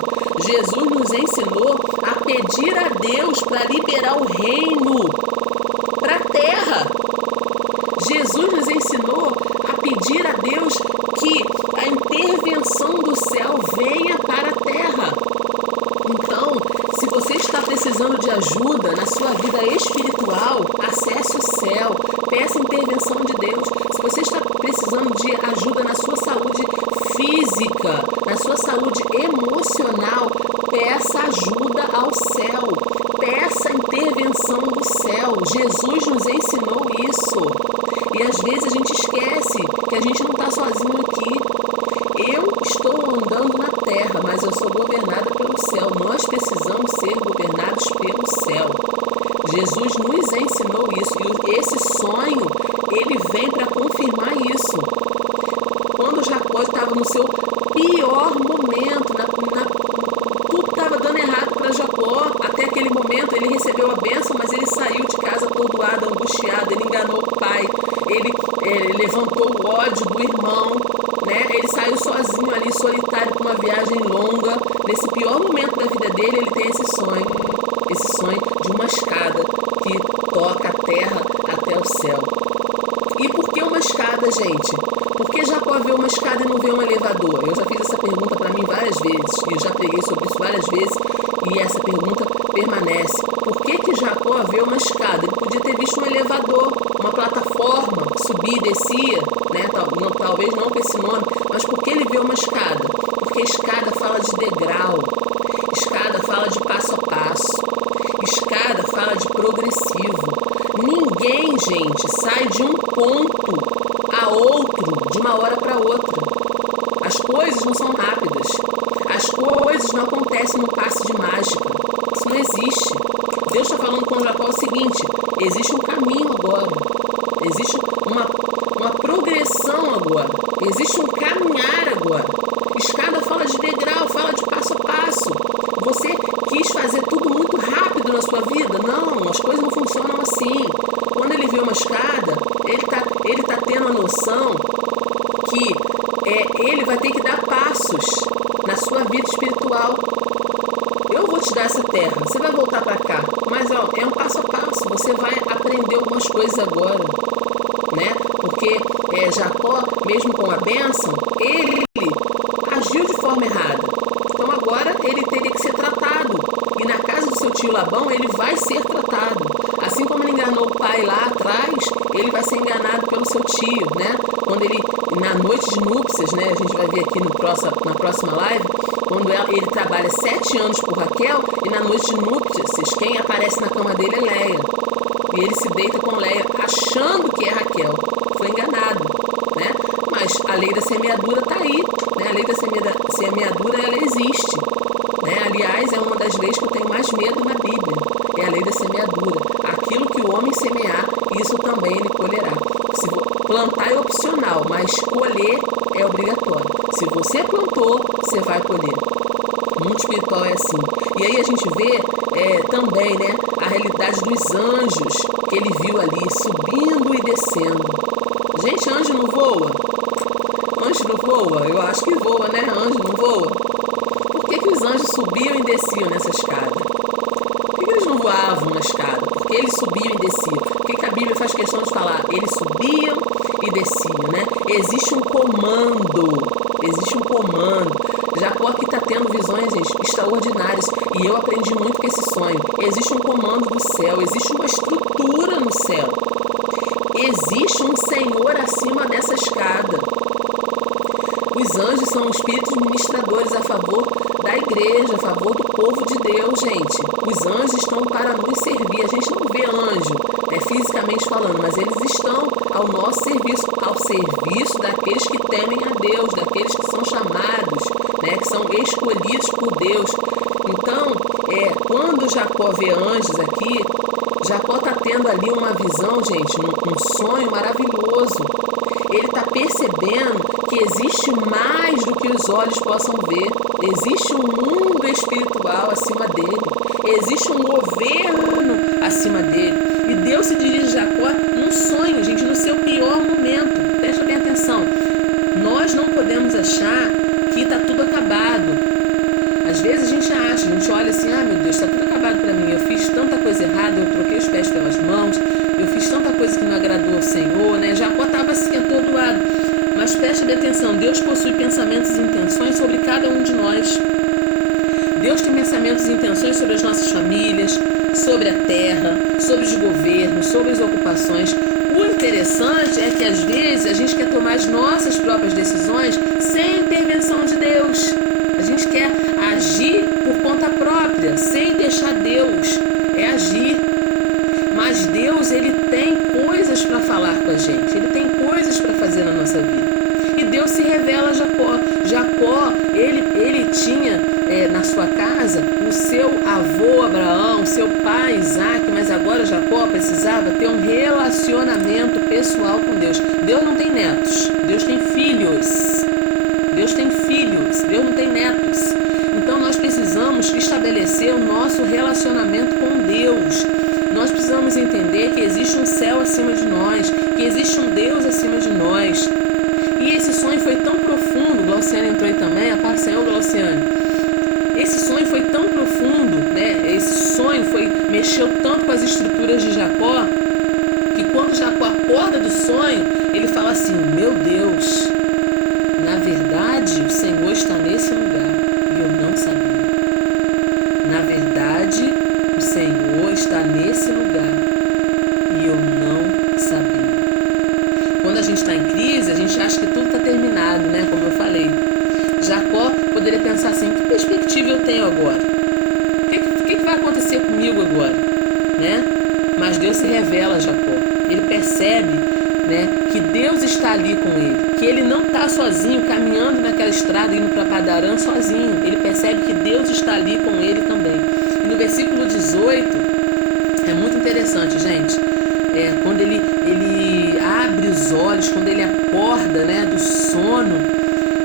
Jesus nos ensinou a pedir a Deus para liberar o reino para a terra. Jesus nos ensinou a pedir a Deus que a intervenção do céu venha para a terra. Então, se você está precisando de ajuda na sua vida espiritual, acesse o céu, peça a intervenção de Deus. Se você está precisando de ajuda na sua saúde física, na sua saúde emocional, peça ajuda ao céu, peça a intervenção do céu. Jesus nos ensinou isso. E às vezes a gente esquece que a gente não está sozinho aqui. Eu estou andando na terra, mas eu sou governada pelo céu. Nós precisamos ser governados pelo céu. Jesus nos ensinou isso. E esse sonho, ele vem para confirmar isso. Quando Jacó estava no seu pior momento, tudo estava dando errado para Jacó. Até aquele momento ele recebeu a bênção, mas ele saiu de casa atordoado, angustiado. Ele enganou o pai, ele levantou o ódio do irmão, né? Ele saiu sozinho ali, solitário, para uma viagem longa. Nesse pior momento da vida dele, ele tem esse sonho de uma escada que toca a terra até o céu. E por que uma escada, gente? Por que Jacó vê uma escada e não vê um elevador? Eu já fiz essa pergunta para mim várias vezes, e já preguei sobre isso várias vezes, e essa pergunta permanece. Por que Jacó vê uma escada? Ele podia ter visto um elevador, uma plataforma que subia e descia, né? Talvez não com esse nome, mas por que ele vê uma escada? Porque escada fala de degrau, escada fala de passo a passo, escada fala de progressivo. Ninguém, gente, sai de um ponto a outro de uma hora para outra. As coisas não são rápidas. As coisas não acontecem no passe de mágica. Isso não existe. Deus está falando com Jacó o seguinte: existe um caminho agora. Existe uma progressão agora. Existe um caminhar agora. Escada fala de degrau, fala de passo a passo. Você quis fazer tudo muito rápido na sua vida? Não, as coisas não funcionam assim. Quando ele vê uma escada, ele tá tendo a noção que ele vai ter que dar passos na sua vida espiritual. Eu vou te dar essa terra, você vai voltar para cá, mas é um passo a passo. Você vai aprender algumas coisas agora, né? Porque Jacó, mesmo com a bênção, ele agiu de forma errada. Então agora ele teria que ser tratado. E na casa do seu tio Labão, ele vai ser tratado. Assim como ele enganou o pai lá atrás, ele vai ser enganado pelo seu tio, né? Quando ele, na noite de núpcias, né? A gente vai ver aqui na próxima live, quando ele trabalha 7 anos por Raquel, e na noite de núpcias, quem aparece na cama dele é Leia. E ele se deita com Leia, achando que é Raquel. Foi enganado, né? Mas a lei da semeadura está aí, né? A lei da semeadura, ela existe, né? Aliás, é uma das leis que eu tenho mais medo na Bíblia. É a lei da semeadura. Aquilo que o homem semear, isso também ele colherá. Plantar é opcional, mas colher é obrigatório. Se você plantou, você vai colher. O mundo espiritual é assim. E aí a gente vê também, né, a realidade dos anjos que ele viu ali, subindo e descendo. Gente, anjo não voa? Anjo não voa? Eu acho que voa, né? Anjo não voa? Por que os anjos subiam e desciam nessa escada? Por que eles não voavam na escada? Porque eles subiam e desciam. Por que a Bíblia faz questão de falar? Eles subiam e desciam, né? Existe um comando. Existe um comando. Jacó aqui está tendo visões, gente, extraordinárias. E eu aprendi muito com esse sonho. Existe um comando do céu. Existe uma estrutura no céu. Existe um Senhor acima dessa escada. Os anjos são espíritos ministradores a favor da igreja, a favor do povo de Deus, gente. Os anjos estão para nos servir. A gente não vê anjo, fisicamente falando, mas eles estão ao nosso serviço, ao serviço daqueles que temem a Deus, daqueles gente, um sonho maravilhoso. Ele está percebendo que existe mais do que os olhos possam ver. Existe um mundo espiritual acima dele. Existe um governo acima dele. E Deus se dirige a Jacó num sonho, gente, no seu pior momento. Presta bem atenção. Nós não podemos achar que está tudo acabado. Às vezes a gente olha assim, ah, meu Deus, está tudo acabado para mim. Eu fiz tanta coisa errada, eu troquei os pés pelas mãos, eu fiz tanta coisa que não agradou ao Senhor, né? Jacó estava assim atordoado. Mas preste bem atenção, Deus possui pensamentos e intenções sobre cada um de nós. Deus tem pensamentos e intenções sobre as nossas famílias, sobre a terra, sobre os governos, sobre as ocupações. O interessante é que às vezes a gente quer tomar as nossas próprias decisões sem intervenção de Deus. A gente quer agir por conta própria, sem deixar Deus agir. Mas Deus, Ele tem coisas para falar com a gente. Ele tem coisas para fazer na nossa vida. E Deus se revela a Jacó. Jacó, ele tinha na sua casa o seu avô Abraão, seu pai Isaac, mas agora Jacó precisava ter um relacionamento pessoal com Deus. Deus não tem netos, Deus tem filhos. Deus tem filhos, Deus não tem netos. Então nós precisamos estabelecer o nosso relacionamento com Deus. Nós precisamos entender que existe um céu acima de nós, que existe um Deus acima de nós. E esse sonho foi tão profundo, Glauciane entrou aí também, a paz do Senhor, Glauciane. Esse sonho foi tão profundo, né? Esse sonho mexeu tanto com as estruturas de Jacó, que quando Jacó acorda do sonho, ele fala assim, meu Deus, na verdade o Senhor está nesse lugar e eu não sabia. Na verdade, o Senhor está nesse lugar e eu não sabia. Quando a gente está em crise, a gente acha que tudo está terminado, né? Como eu falei. Jacó poderia pensar assim, que perspectiva eu tenho agora? O que vai acontecer comigo agora? Né? Mas Deus se revela a Jacó. Ele percebe, né, que Deus está ali com ele. Que ele não está sozinho, caminhando naquela estrada, indo para Padarã sozinho. Ele percebe que Deus está ali com ele também. E no versículo 18, é muito interessante, gente. Quando ele abre os olhos, quando ele acorda, né, do sono,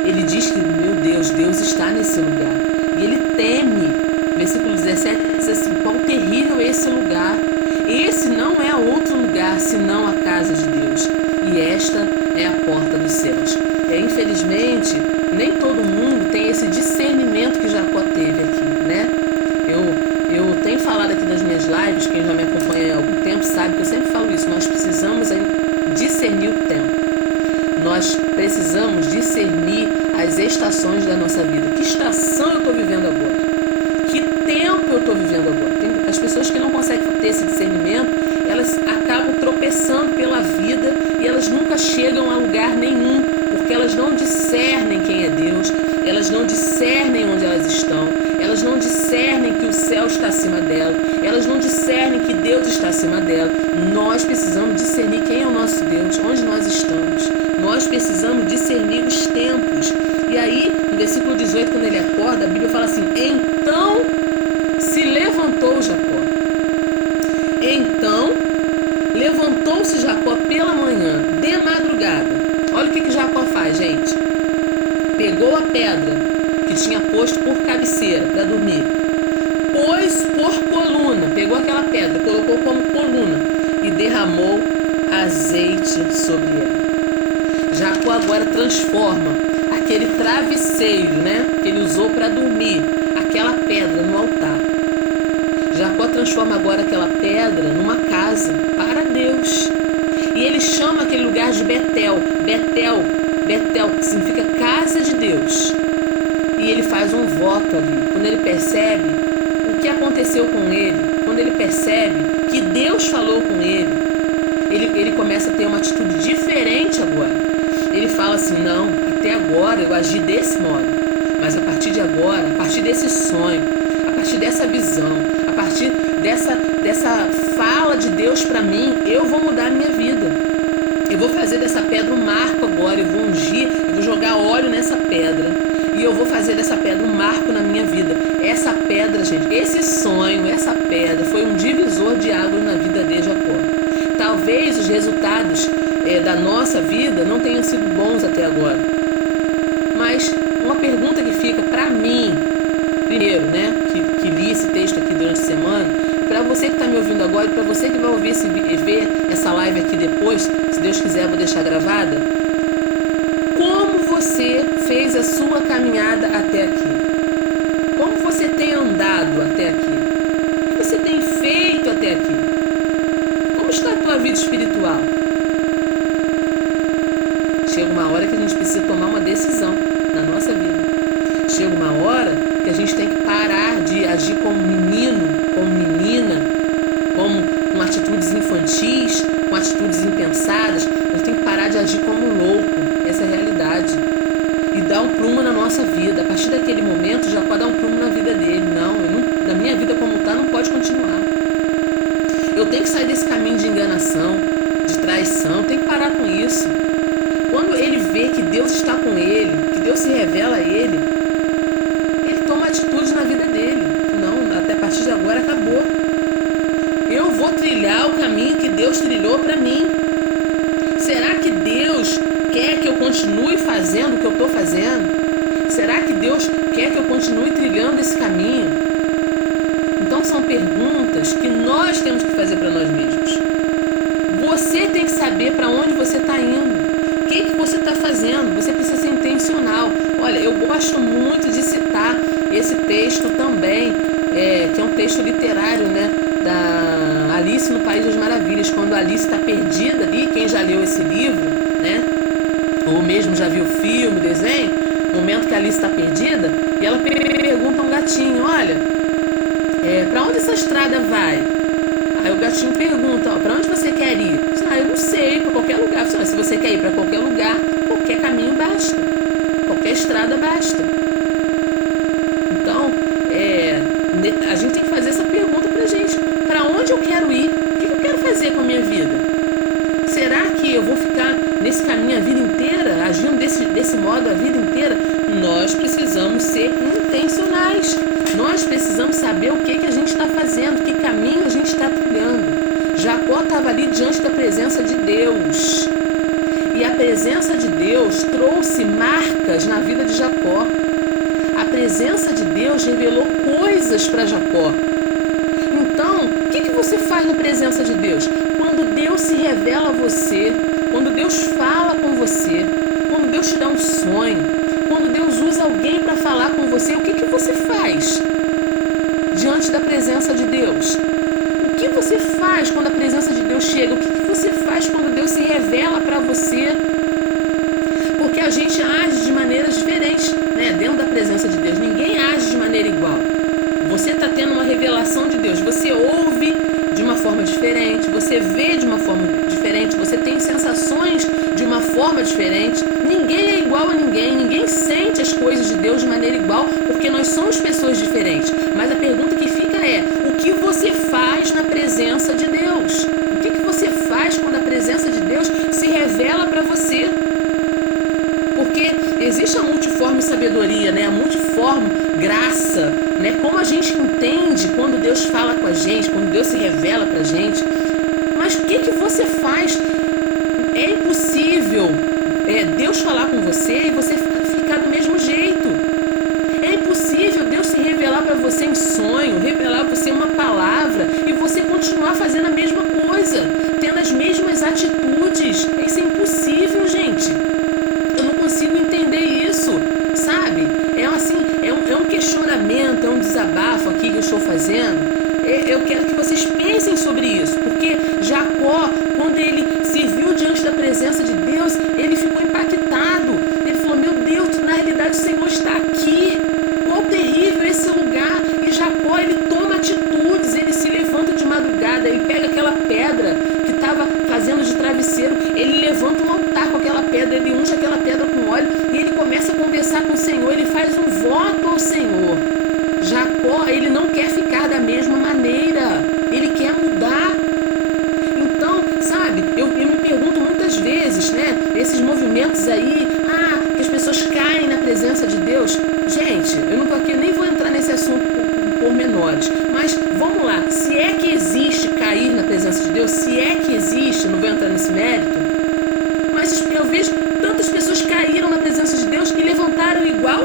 ele diz que, meu Deus, Deus está nesse lugar. E ele teme. Versículo 17 diz assim, quão terrível é esse lugar. Esse não é outro lugar, senão a casa de Deus. E esta é a porta dos céus. Infelizmente, nem todo mundo tem esse discernimento que Jacó teve aqui, né? Eu tenho falado aqui nas minhas lives, quem já me acompanha há algum tempo sabe que eu sempre falo isso, nós precisamos discernir o tempo. Nós precisamos discernir as estações da nossa vida. Que estação eu estou vivendo agora? Que tempo eu estou vivendo agora? As pessoas que não conseguem ter esse discernimento, elas acabam tropeçando pela vida e elas nunca chegam a lugar nenhum, porque elas não discernem quem é Deus, elas não discernem onde elas estão, elas não discernem que o céu está acima dela, elas não discernem que Deus está acima dela. Nós precisamos discernir quem é o nosso Deus, onde nós estamos. Nós precisamos discernir os tempos. E aí, no versículo 18, quando ele acorda, a Bíblia fala assim, então se levantou Jacó. Então levantou-se Jacó pela manhã, de madrugada. Olha o que Jacó faz, gente. Pegou a pedra que tinha posto por cabeceira para dormir, pôs por coluna, pegou aquela pedra, colocou como coluna e derramou azeite sobre ela. Jacó agora transforma aquele travesseiro, né, que ele usou para dormir, aquela pedra no altar. Jacó transforma agora aquela pedra numa casa para Deus. E ele chama aquele lugar de Betel. Betel, que significa casa de Deus. E ele faz um voto ali. Quando ele percebe o que aconteceu com ele, quando ele percebe que Deus falou com ele, ele começa a ter uma atitude diferente agora. Ele fala assim, não, até agora eu agi desse modo, mas a partir de agora, a partir desse sonho, a partir dessa visão, a partir dessa fala de Deus para mim, eu vou mudar a minha vida. Eu vou fazer dessa pedra um marco agora, eu vou ungir, eu vou jogar óleo nessa pedra e eu vou fazer dessa pedra um marco na minha vida. Essa pedra, gente, esse sonho, essa pedra foi um divisor de águas na vida de Jacó. talvez os resultados da nossa vida não tenham sido bons até agora. Mas uma pergunta que fica para mim, primeiro, né, que li esse texto aqui durante a semana, para você que está me ouvindo agora e para você que vai ouvir ver essa live aqui depois, se Deus quiser eu vou deixar gravada, como você fez a sua caminhada até aqui? Como você tem andado até aqui? O que você tem feito até aqui? Como está a tua vida espiritual? Chega uma hora que a gente precisa tomar uma decisão na nossa vida. Chega uma hora que a gente tem que parar de agir como menino, como menina, com atitudes infantis, com atitudes impensadas. A gente tem que parar de agir como louco. Essa é a realidade. E dar um prumo na nossa vida. A partir daquele momento, já pode dar um prumo na vida dele. Não, na minha vida como está, não pode continuar. Eu tenho que sair desse caminho de enganação, de traição. Eu tenho que parar com isso. Quando ele vê que Deus está com ele, que Deus se revela a ele, ele toma atitudes na vida dele. Não, até a partir de agora acabou. Eu vou trilhar o caminho que Deus trilhou para mim. Será que Deus quer que eu continue fazendo o que eu estou fazendo? Será que Deus quer que eu continue trilhando esse caminho? Então são perguntas que nós temos que fazer para nós mesmos. Você tem que saber para onde você está indo. O que você está fazendo? Você precisa ser intencional. Olha, eu gosto muito de citar esse texto também, que é um texto literário, né, da Alice no País das Maravilhas, quando a Alice está perdida ali, quem já leu esse livro, né, ou mesmo já viu o filme, o desenho, no momento que a Alice está perdida, e ela pergunta a um gatinho, olha, para onde essa estrada vai? Aí o gatinho pergunta, para onde você quer ir? Eu não sei, para qualquer lugar. Se você quer ir para qualquer lugar, qualquer caminho basta. Qualquer estrada basta. Então, a gente tem que fazer essa pergunta pra gente. Para onde eu quero ir? O que eu quero fazer com a minha vida? Será que eu vou ficar nesse caminho a vida inteira? Agindo desse modo a vida inteira? Nós precisamos ser intencionais. Nós precisamos saber o que a gente está fazendo, que caminho a gente está trilhando. Jacó estava ali diante da presença de Deus. E a presença de Deus trouxe marcas na vida de Jacó. A presença de Deus revelou coisas para Jacó. Então, o que você faz na presença de Deus? Quando Deus se revela a você, quando Deus fala com você, quando Deus te dá um sonho, quando Deus usa alguém para falar com você, o que você faz diante da presença de Deus? O que você faz quando a presença de Deus chega? O que você faz quando Deus se revela para você? Porque a gente age de maneiras diferentes, né? Dentro da presença de Deus. Ninguém age de maneira igual. Você está tendo uma revelação de Deus. Você ouve de uma forma diferente. Você vê de uma forma diferente. Você tem sensações de uma forma diferente. Ninguém é igual a ninguém. Ninguém sente as coisas de Deus de maneira igual. Porque nós somos pessoas diferentes. Mas a pergunta que fica é: o que você faz na presença de Deus? O que você faz quando a presença de Deus se revela para você? Porque existe a multiforme sabedoria, né? A multiforme graça, né? Como a gente entende quando Deus fala com a gente, quando Deus se revela pra gente. Mas o que você faz? É impossível Deus falar com você e você ficar do mesmo jeito. É impossível Deus se revelar para você em sonho, revelar para você uma palavra e você continuar fazendo a mesma coisa, tendo as mesmas atitudes. Isso é impossível, gente. Eu não consigo entender isso, sabe? É um questionamento, é um desabafo aqui que eu estou fazendo. Eu quero que vocês pensem sobre isso, porque Jacó, quando ele se viu diante da presença de Deus, ele ficou impactado. Ele falou: meu Deus, na realidade o Senhor está aqui. Quão terrível esse lugar. E Jacó, ele toma atitudes, ele se levanta de madrugada, ele pega aquela pedra que estava fazendo de travesseiro, ele levanta um altar com aquela pedra, ele unge aquela pedra com óleo e ele começa a conversar com o Senhor, ele faz um voto ao Senhor. Jacó, ele não quer ficar da mesma maneira, ele quer mudar. Então, sabe, eu me pergunto muitas vezes, né, esses movimentos aí, que as pessoas caem na presença de Deus. Gente, eu nem vou entrar nesse assunto por menores, mas vamos lá, se é que existe cair cair na presença de Deus, se é que existe, não vou entrar nesse mérito, mas eu vejo tantas pessoas caíram na presença de Deus e levantaram igual.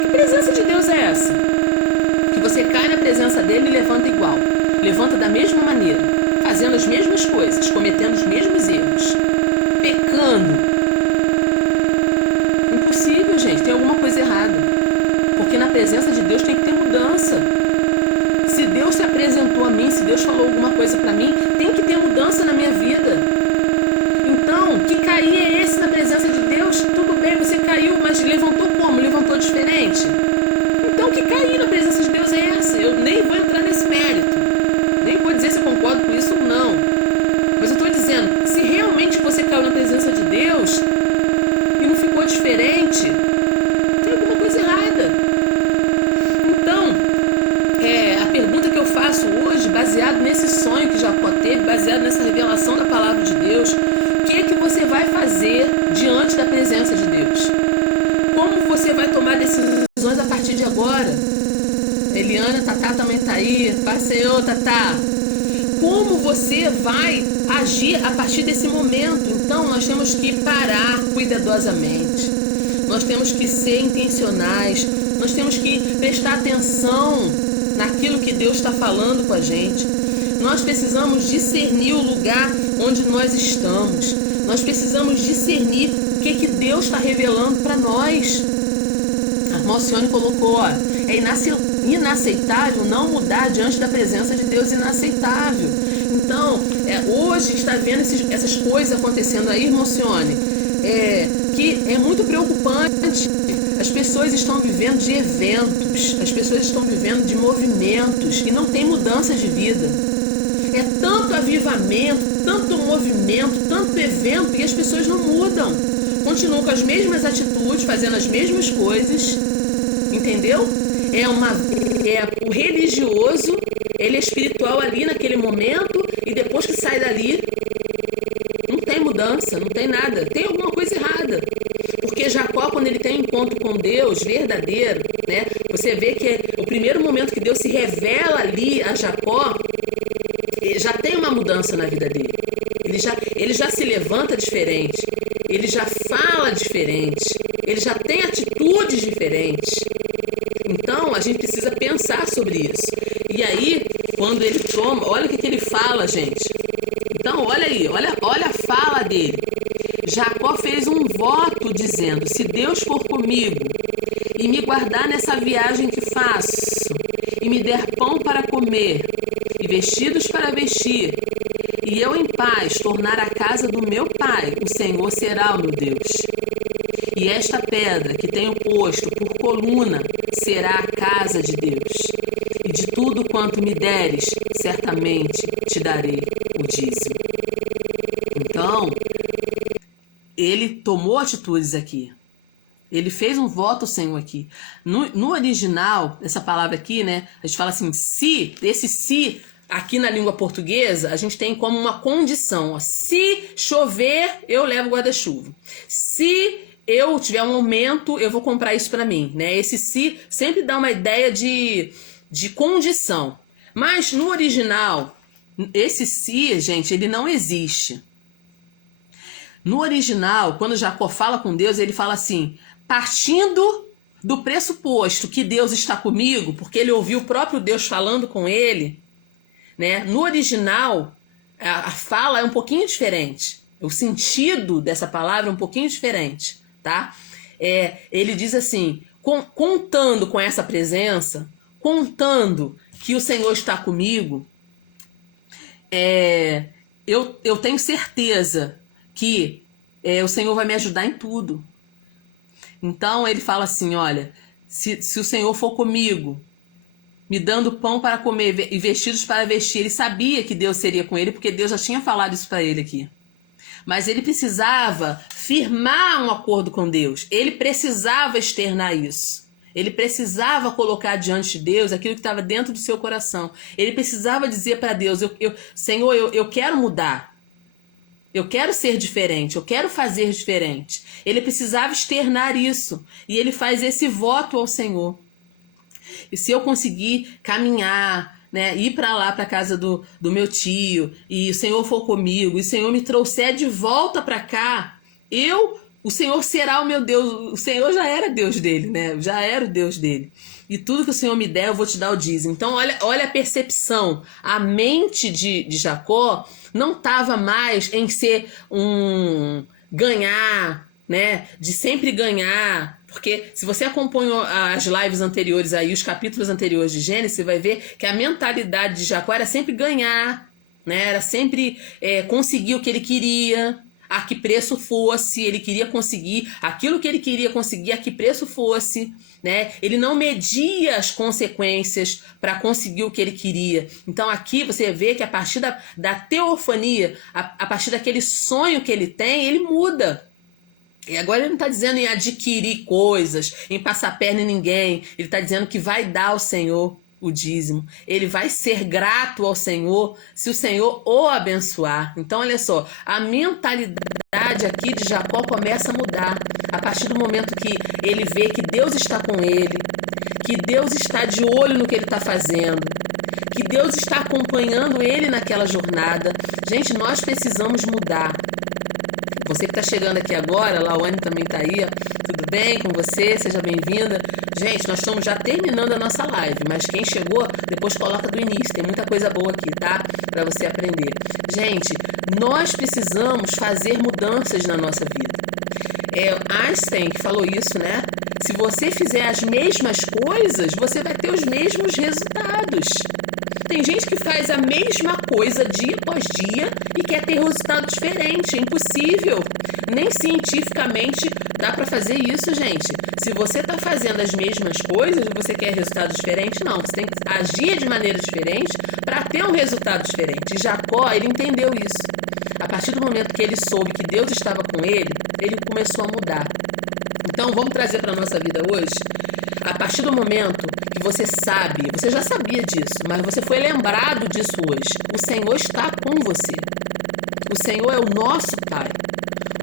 Que presença de Deus é essa? Que você cai na presença dele e levanta igual. Levanta da mesma maneira, fazendo as mesmas coisas, cometendo os mesmos erros, pecando. Impossível, gente, tem alguma coisa errada. Porque na presença de Deus tem que ter mudança. Se Deus se apresentou a mim, se Deus falou alguma coisa pra mim, tem que ter mudança na minha vida. Então, que cair é esse na presença de Deus? Tudo bem, você caiu, mas levantou como? Levantou diferente? Então, que cair na presença de Deus é essa? Eu nem vou entrar nesse mérito. Nem vou dizer se eu concordo com isso ou não. Mas eu estou dizendo, se realmente você caiu na presença de Deus e não ficou diferente, tem alguma coisa errada. Então, a pergunta que eu faço hoje, baseado nesse sonho que Jacó teve, baseado nessa revelação da palavra de Deus, o que é que você vai fazer diante da presença de Deus? Como você vai tomar decisões a partir de agora? Eliana, Tatá também está aí. Passeou, Tatá. Como você vai agir a partir desse momento? Então, nós temos que parar cuidadosamente. Nós temos que ser intencionais. Nós temos que prestar atenção naquilo que Deus está falando com a gente. Nós precisamos discernir o lugar onde nós estamos. Nós precisamos discernir o que Deus está revelando para nós. A irmã Alcione colocou, ó, é inaceitável não mudar diante da presença de Deus, inaceitável. Então, hoje está vendo essas coisas acontecendo aí, irmã Alcione, que é muito preocupante. As pessoas estão vivendo de eventos, as pessoas estão vivendo de movimentos e não tem mudança de vida. É tanto avivamento, tanto movimento, tanto evento e as pessoas não mudam. Continuam com as mesmas atitudes, fazendo as mesmas coisas, entendeu? O religioso, ele é espiritual ali naquele momento e depois que sai dali, não tem mudança, não tem nada, tem alguma coisa errada. Porque Jacó, quando ele tem um encontro com Deus verdadeiro, né? Você vê que o primeiro momento que Deus se revela ali a Jacó, já tem uma mudança na vida dele. Ele já se levanta diferente, ele já fala diferente, ele já tem atitudes diferentes. Então, a gente precisa pensar sobre isso. E aí, quando ele toma, olha o que ele fala, gente. Então, olha aí, olha a fala dele. Jacó fez um voto dizendo, se Deus for comigo e me guardar nessa viagem que faço, e me der pão para comer, e vestidos para vestir, e eu em paz tornar a casa do meu pai, o Senhor será o meu Deus. E esta pedra que tenho posto por coluna será a casa de Deus. E de tudo quanto me deres, certamente te darei o dízimo. Então, ele tomou atitudes aqui. Ele fez um voto ao Senhor aqui. No original, essa palavra aqui, né? A gente fala assim, se, esse se, aqui na língua portuguesa, a gente tem como uma condição. Ó, se chover, eu levo guarda-chuva. Se eu tiver um aumento, eu vou comprar isso para mim, né? Esse se sempre dá uma ideia de condição. Mas no original, esse se, gente, ele não existe. No original, quando Jacó fala com Deus, ele fala assim, partindo do pressuposto que Deus está comigo, porque ele ouviu o próprio Deus falando com ele, né? No original, a fala é um pouquinho diferente. O sentido dessa palavra é um pouquinho diferente, tá? Ele diz assim, contando com essa presença, contando que o Senhor está comigo, eu tenho certeza que o Senhor vai me ajudar em tudo. Então ele fala assim, olha, se o Senhor for comigo, me dando pão para comer e vestidos para vestir, ele sabia que Deus seria com ele, porque Deus já tinha falado isso para ele aqui. Mas ele precisava firmar um acordo com Deus, ele precisava externar isso. Ele precisava colocar diante de Deus aquilo que estava dentro do seu coração. Ele precisava dizer para Deus, Senhor, eu quero mudar. Eu quero ser diferente, eu quero fazer diferente. Ele precisava externar isso. E ele faz esse voto ao Senhor. E se eu conseguir caminhar né, ir para lá, para casa do meu tio, e o Senhor for comigo, e o Senhor me trouxer de volta para cá, o Senhor será o meu Deus. O Senhor já era Deus dele, né? Já era o Deus dele. E tudo que o Senhor me der, eu vou te dar o dízimo. Então, olha a percepção. A mente de Jacó não estava mais em ser um ganhar, né? De sempre ganhar. Porque se você acompanhou as lives anteriores aí, os capítulos anteriores de Gênesis, você vai ver que a mentalidade de Jacó era sempre ganhar, né? Era sempre conseguir o que ele queria, a que preço fosse. Ele queria conseguir aquilo que ele queria conseguir, a que preço fosse, né? Ele não media as consequências para conseguir o que ele queria. Então aqui você vê que a partir da teofania, a partir daquele sonho que ele tem, ele muda. E agora ele não está dizendo em adquirir coisas, em passar perna em ninguém. Ele está dizendo que vai dar ao Senhor o dízimo. Ele vai ser grato ao Senhor se o Senhor o abençoar. Então, olha só, a mentalidade aqui de Jacó começa a mudar a partir do momento que ele vê que Deus está com ele, que Deus está de olho no que ele está fazendo, que Deus está acompanhando ele naquela jornada. Gente, nós precisamos mudar. Você que está chegando aqui agora, Lawane também está aí, tudo bem com você? Seja bem-vinda. Gente, nós estamos já terminando a nossa live, mas quem chegou, depois coloca do início, tem muita coisa boa aqui, tá? Para você aprender. Gente, nós precisamos fazer mudanças na nossa vida. Einstein que falou isso, né? Se você fizer as mesmas coisas, você vai ter os mesmos resultados. Tem gente que faz a mesma coisa dia após dia e quer ter resultado diferente. É impossível. Nem cientificamente dá para fazer isso, gente. Se você está fazendo as mesmas coisas e você quer resultado diferente, não. Você tem que agir de maneira diferente para ter um resultado diferente. E Jacó, ele entendeu isso. A partir do momento que ele soube que Deus estava com ele, ele começou a mudar. Então, vamos trazer para a nossa vida hoje. A partir do momento que você sabe, você já sabia disso, mas você foi lembrado disso hoje. O Senhor está com você. O Senhor é o nosso Pai.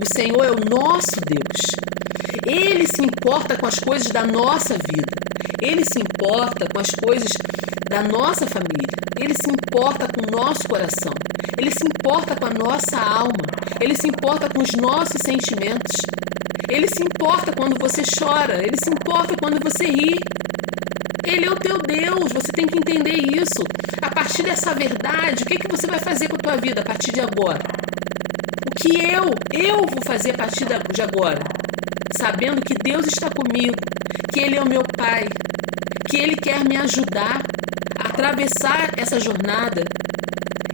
O Senhor é o nosso Deus. Ele se importa com as coisas da nossa vida. Ele se importa com as coisas da nossa família. Ele se importa com o nosso coração. Ele se importa com a nossa alma. Ele se importa com os nossos sentimentos. Ele se importa quando você chora. Ele se importa quando você ri. Ele é o teu Deus. Você tem que entender isso. A partir dessa verdade, o que você vai fazer com a tua vida a partir de agora? O que eu vou fazer a partir de agora? Sabendo que Deus está comigo, que Ele é o meu Pai, que Ele quer me ajudar a atravessar essa jornada,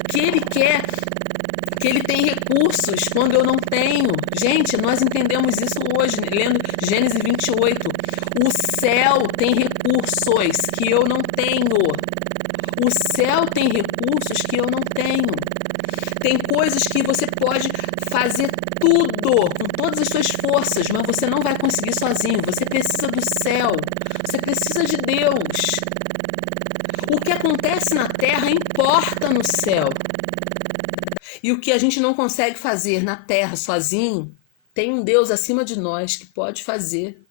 que Ele quer, que Ele tem recursos quando eu não tenho. Gente, nós entendemos isso hoje, lendo Gênesis 28. O céu tem recursos que eu não tenho. O céu tem recursos que eu não tenho. Tem coisas que você pode fazer tudo, com todas as suas forças, mas você não vai conseguir sozinho. Você precisa do céu. Você precisa de Deus. O que acontece na terra importa no céu. E o que a gente não consegue fazer na terra sozinho, tem um Deus acima de nós que pode fazer.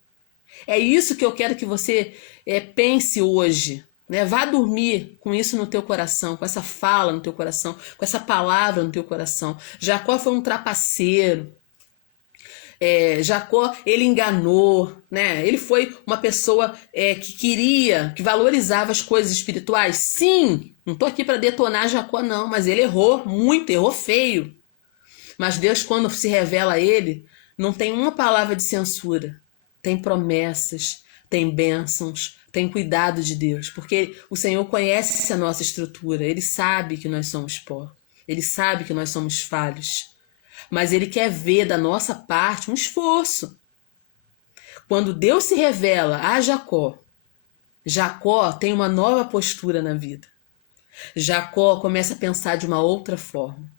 É isso que eu quero que você pense hoje. Né? Vá dormir com isso no teu coração, com essa fala no teu coração, com essa palavra no teu coração. Jacó foi um trapaceiro. Jacó, ele enganou, né? Ele foi uma pessoa que valorizava as coisas espirituais. Sim, não estou aqui para detonar Jacó não, mas ele errou muito, errou feio. Mas Deus, quando se revela a ele, não tem uma palavra de censura. Tem promessas, tem bênçãos, tem cuidado de Deus, porque o Senhor conhece a nossa estrutura, Ele sabe que nós somos pó, Ele sabe que nós somos falhos, mas Ele quer ver da nossa parte um esforço. Quando Deus se revela a Jacó, Jacó tem uma nova postura na vida. Jacó começa a pensar de uma outra forma.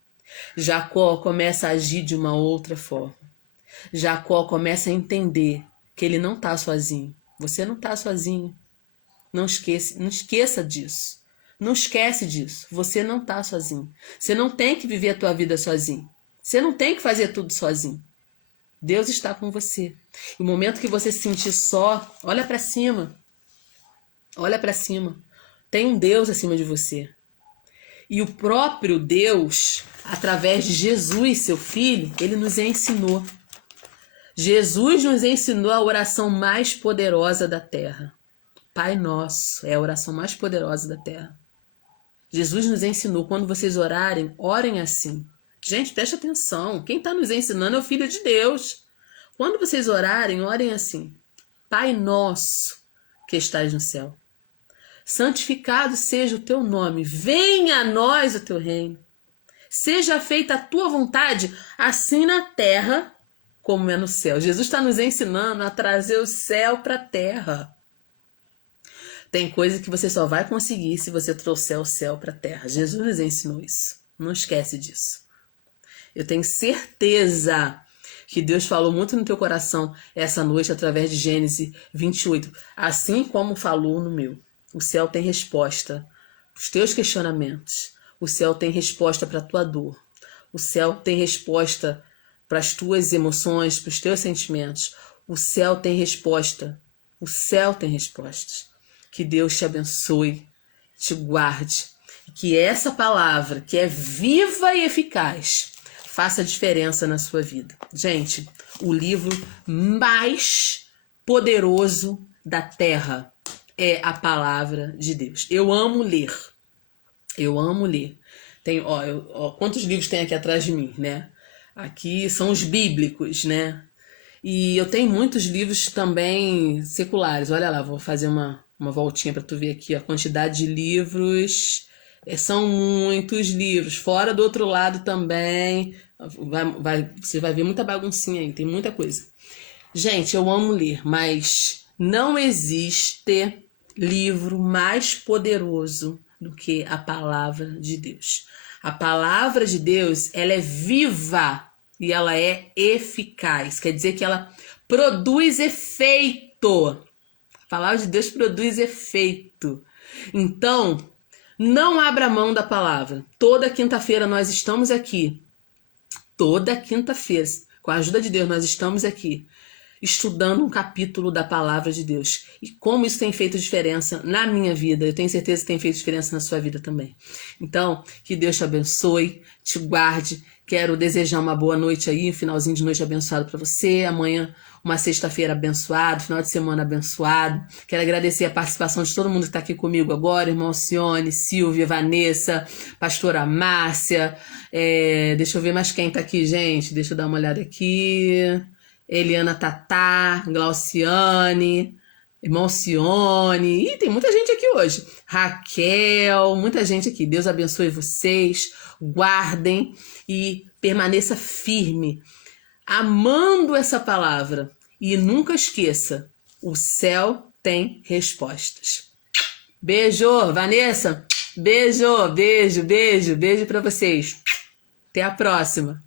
Jacó começa a agir de uma outra forma. Jacó começa a entender que ele não está sozinho. Você não está sozinho. Não esqueça disso. Não esquece disso. Você não está sozinho. Você não tem que viver a tua vida sozinho. Você não tem que fazer tudo sozinho. Deus está com você. E o momento que você se sentir só, olha para cima. Olha para cima. Tem um Deus acima de você. E o próprio Deus, através de Jesus, seu Filho, ele nos ensinou. Jesus nos ensinou a oração mais poderosa da terra. Pai Nosso é a oração mais poderosa da terra. Jesus nos ensinou, quando vocês orarem, orem assim. Gente, preste atenção. Quem está nos ensinando é o Filho de Deus. Quando vocês orarem, orem assim. Pai Nosso, que estás no céu. Santificado seja o teu nome. Venha a nós o teu reino. Seja feita a tua vontade, assim na terra como é no céu. Jesus está nos ensinando a trazer o céu para a terra. Tem coisa que você só vai conseguir se você trouxer o céu para a terra. Jesus nos ensinou isso. Não esquece disso. Eu tenho certeza que Deus falou muito no teu coração essa noite através de Gênesis 28. Assim como falou no meu. O céu tem resposta para os teus questionamentos. O céu tem resposta para a tua dor. O céu tem resposta para as tuas emoções, para os teus sentimentos. O céu tem resposta. O céu tem respostas. Que Deus te abençoe, te guarde. E que essa palavra, que é viva e eficaz, faça diferença na sua vida. Gente, o livro mais poderoso da terra é a palavra de Deus. Eu amo ler. Eu amo ler. Tem, quantos livros tem aqui atrás de mim, né? Aqui são os bíblicos, né? E eu tenho muitos livros também seculares. Olha lá, vou fazer uma voltinha para tu ver aqui a quantidade de livros. São muitos livros. Fora do outro lado também. Você vai ver muita baguncinha aí, tem muita coisa. Gente, eu amo ler, mas não existe livro mais poderoso do que a palavra de Deus. A palavra de Deus, ela é viva e ela é eficaz. Quer dizer que ela produz efeito. A palavra de Deus produz efeito. Então, não abra mão da palavra. Toda quinta-feira nós estamos aqui. Toda quinta-feira, com a ajuda de Deus, nós estamos aqui estudando um capítulo da palavra de Deus. E como isso tem feito diferença na minha vida. Eu tenho certeza que tem feito diferença na sua vida também. Então, que Deus te abençoe, te guarde. Quero desejar uma boa noite aí, um finalzinho de noite abençoado para você. Amanhã, uma sexta-feira abençoada, final de semana abençoado. Quero agradecer a participação de todo mundo que está aqui comigo agora, irmão Cione, Silvia, Vanessa, pastora Márcia. Deixa eu ver mais quem está aqui, gente. Deixa eu dar uma olhada aqui. Eliana Tatá, Glauciane, irmão Cione. Ih, tem muita gente aqui hoje. Raquel, muita gente aqui. Deus abençoe vocês. Guardem e permaneça firme, amando essa palavra. E nunca esqueça, o céu tem respostas. Beijo, Vanessa. Beijo, beijo, beijo, beijo para vocês. Até a próxima.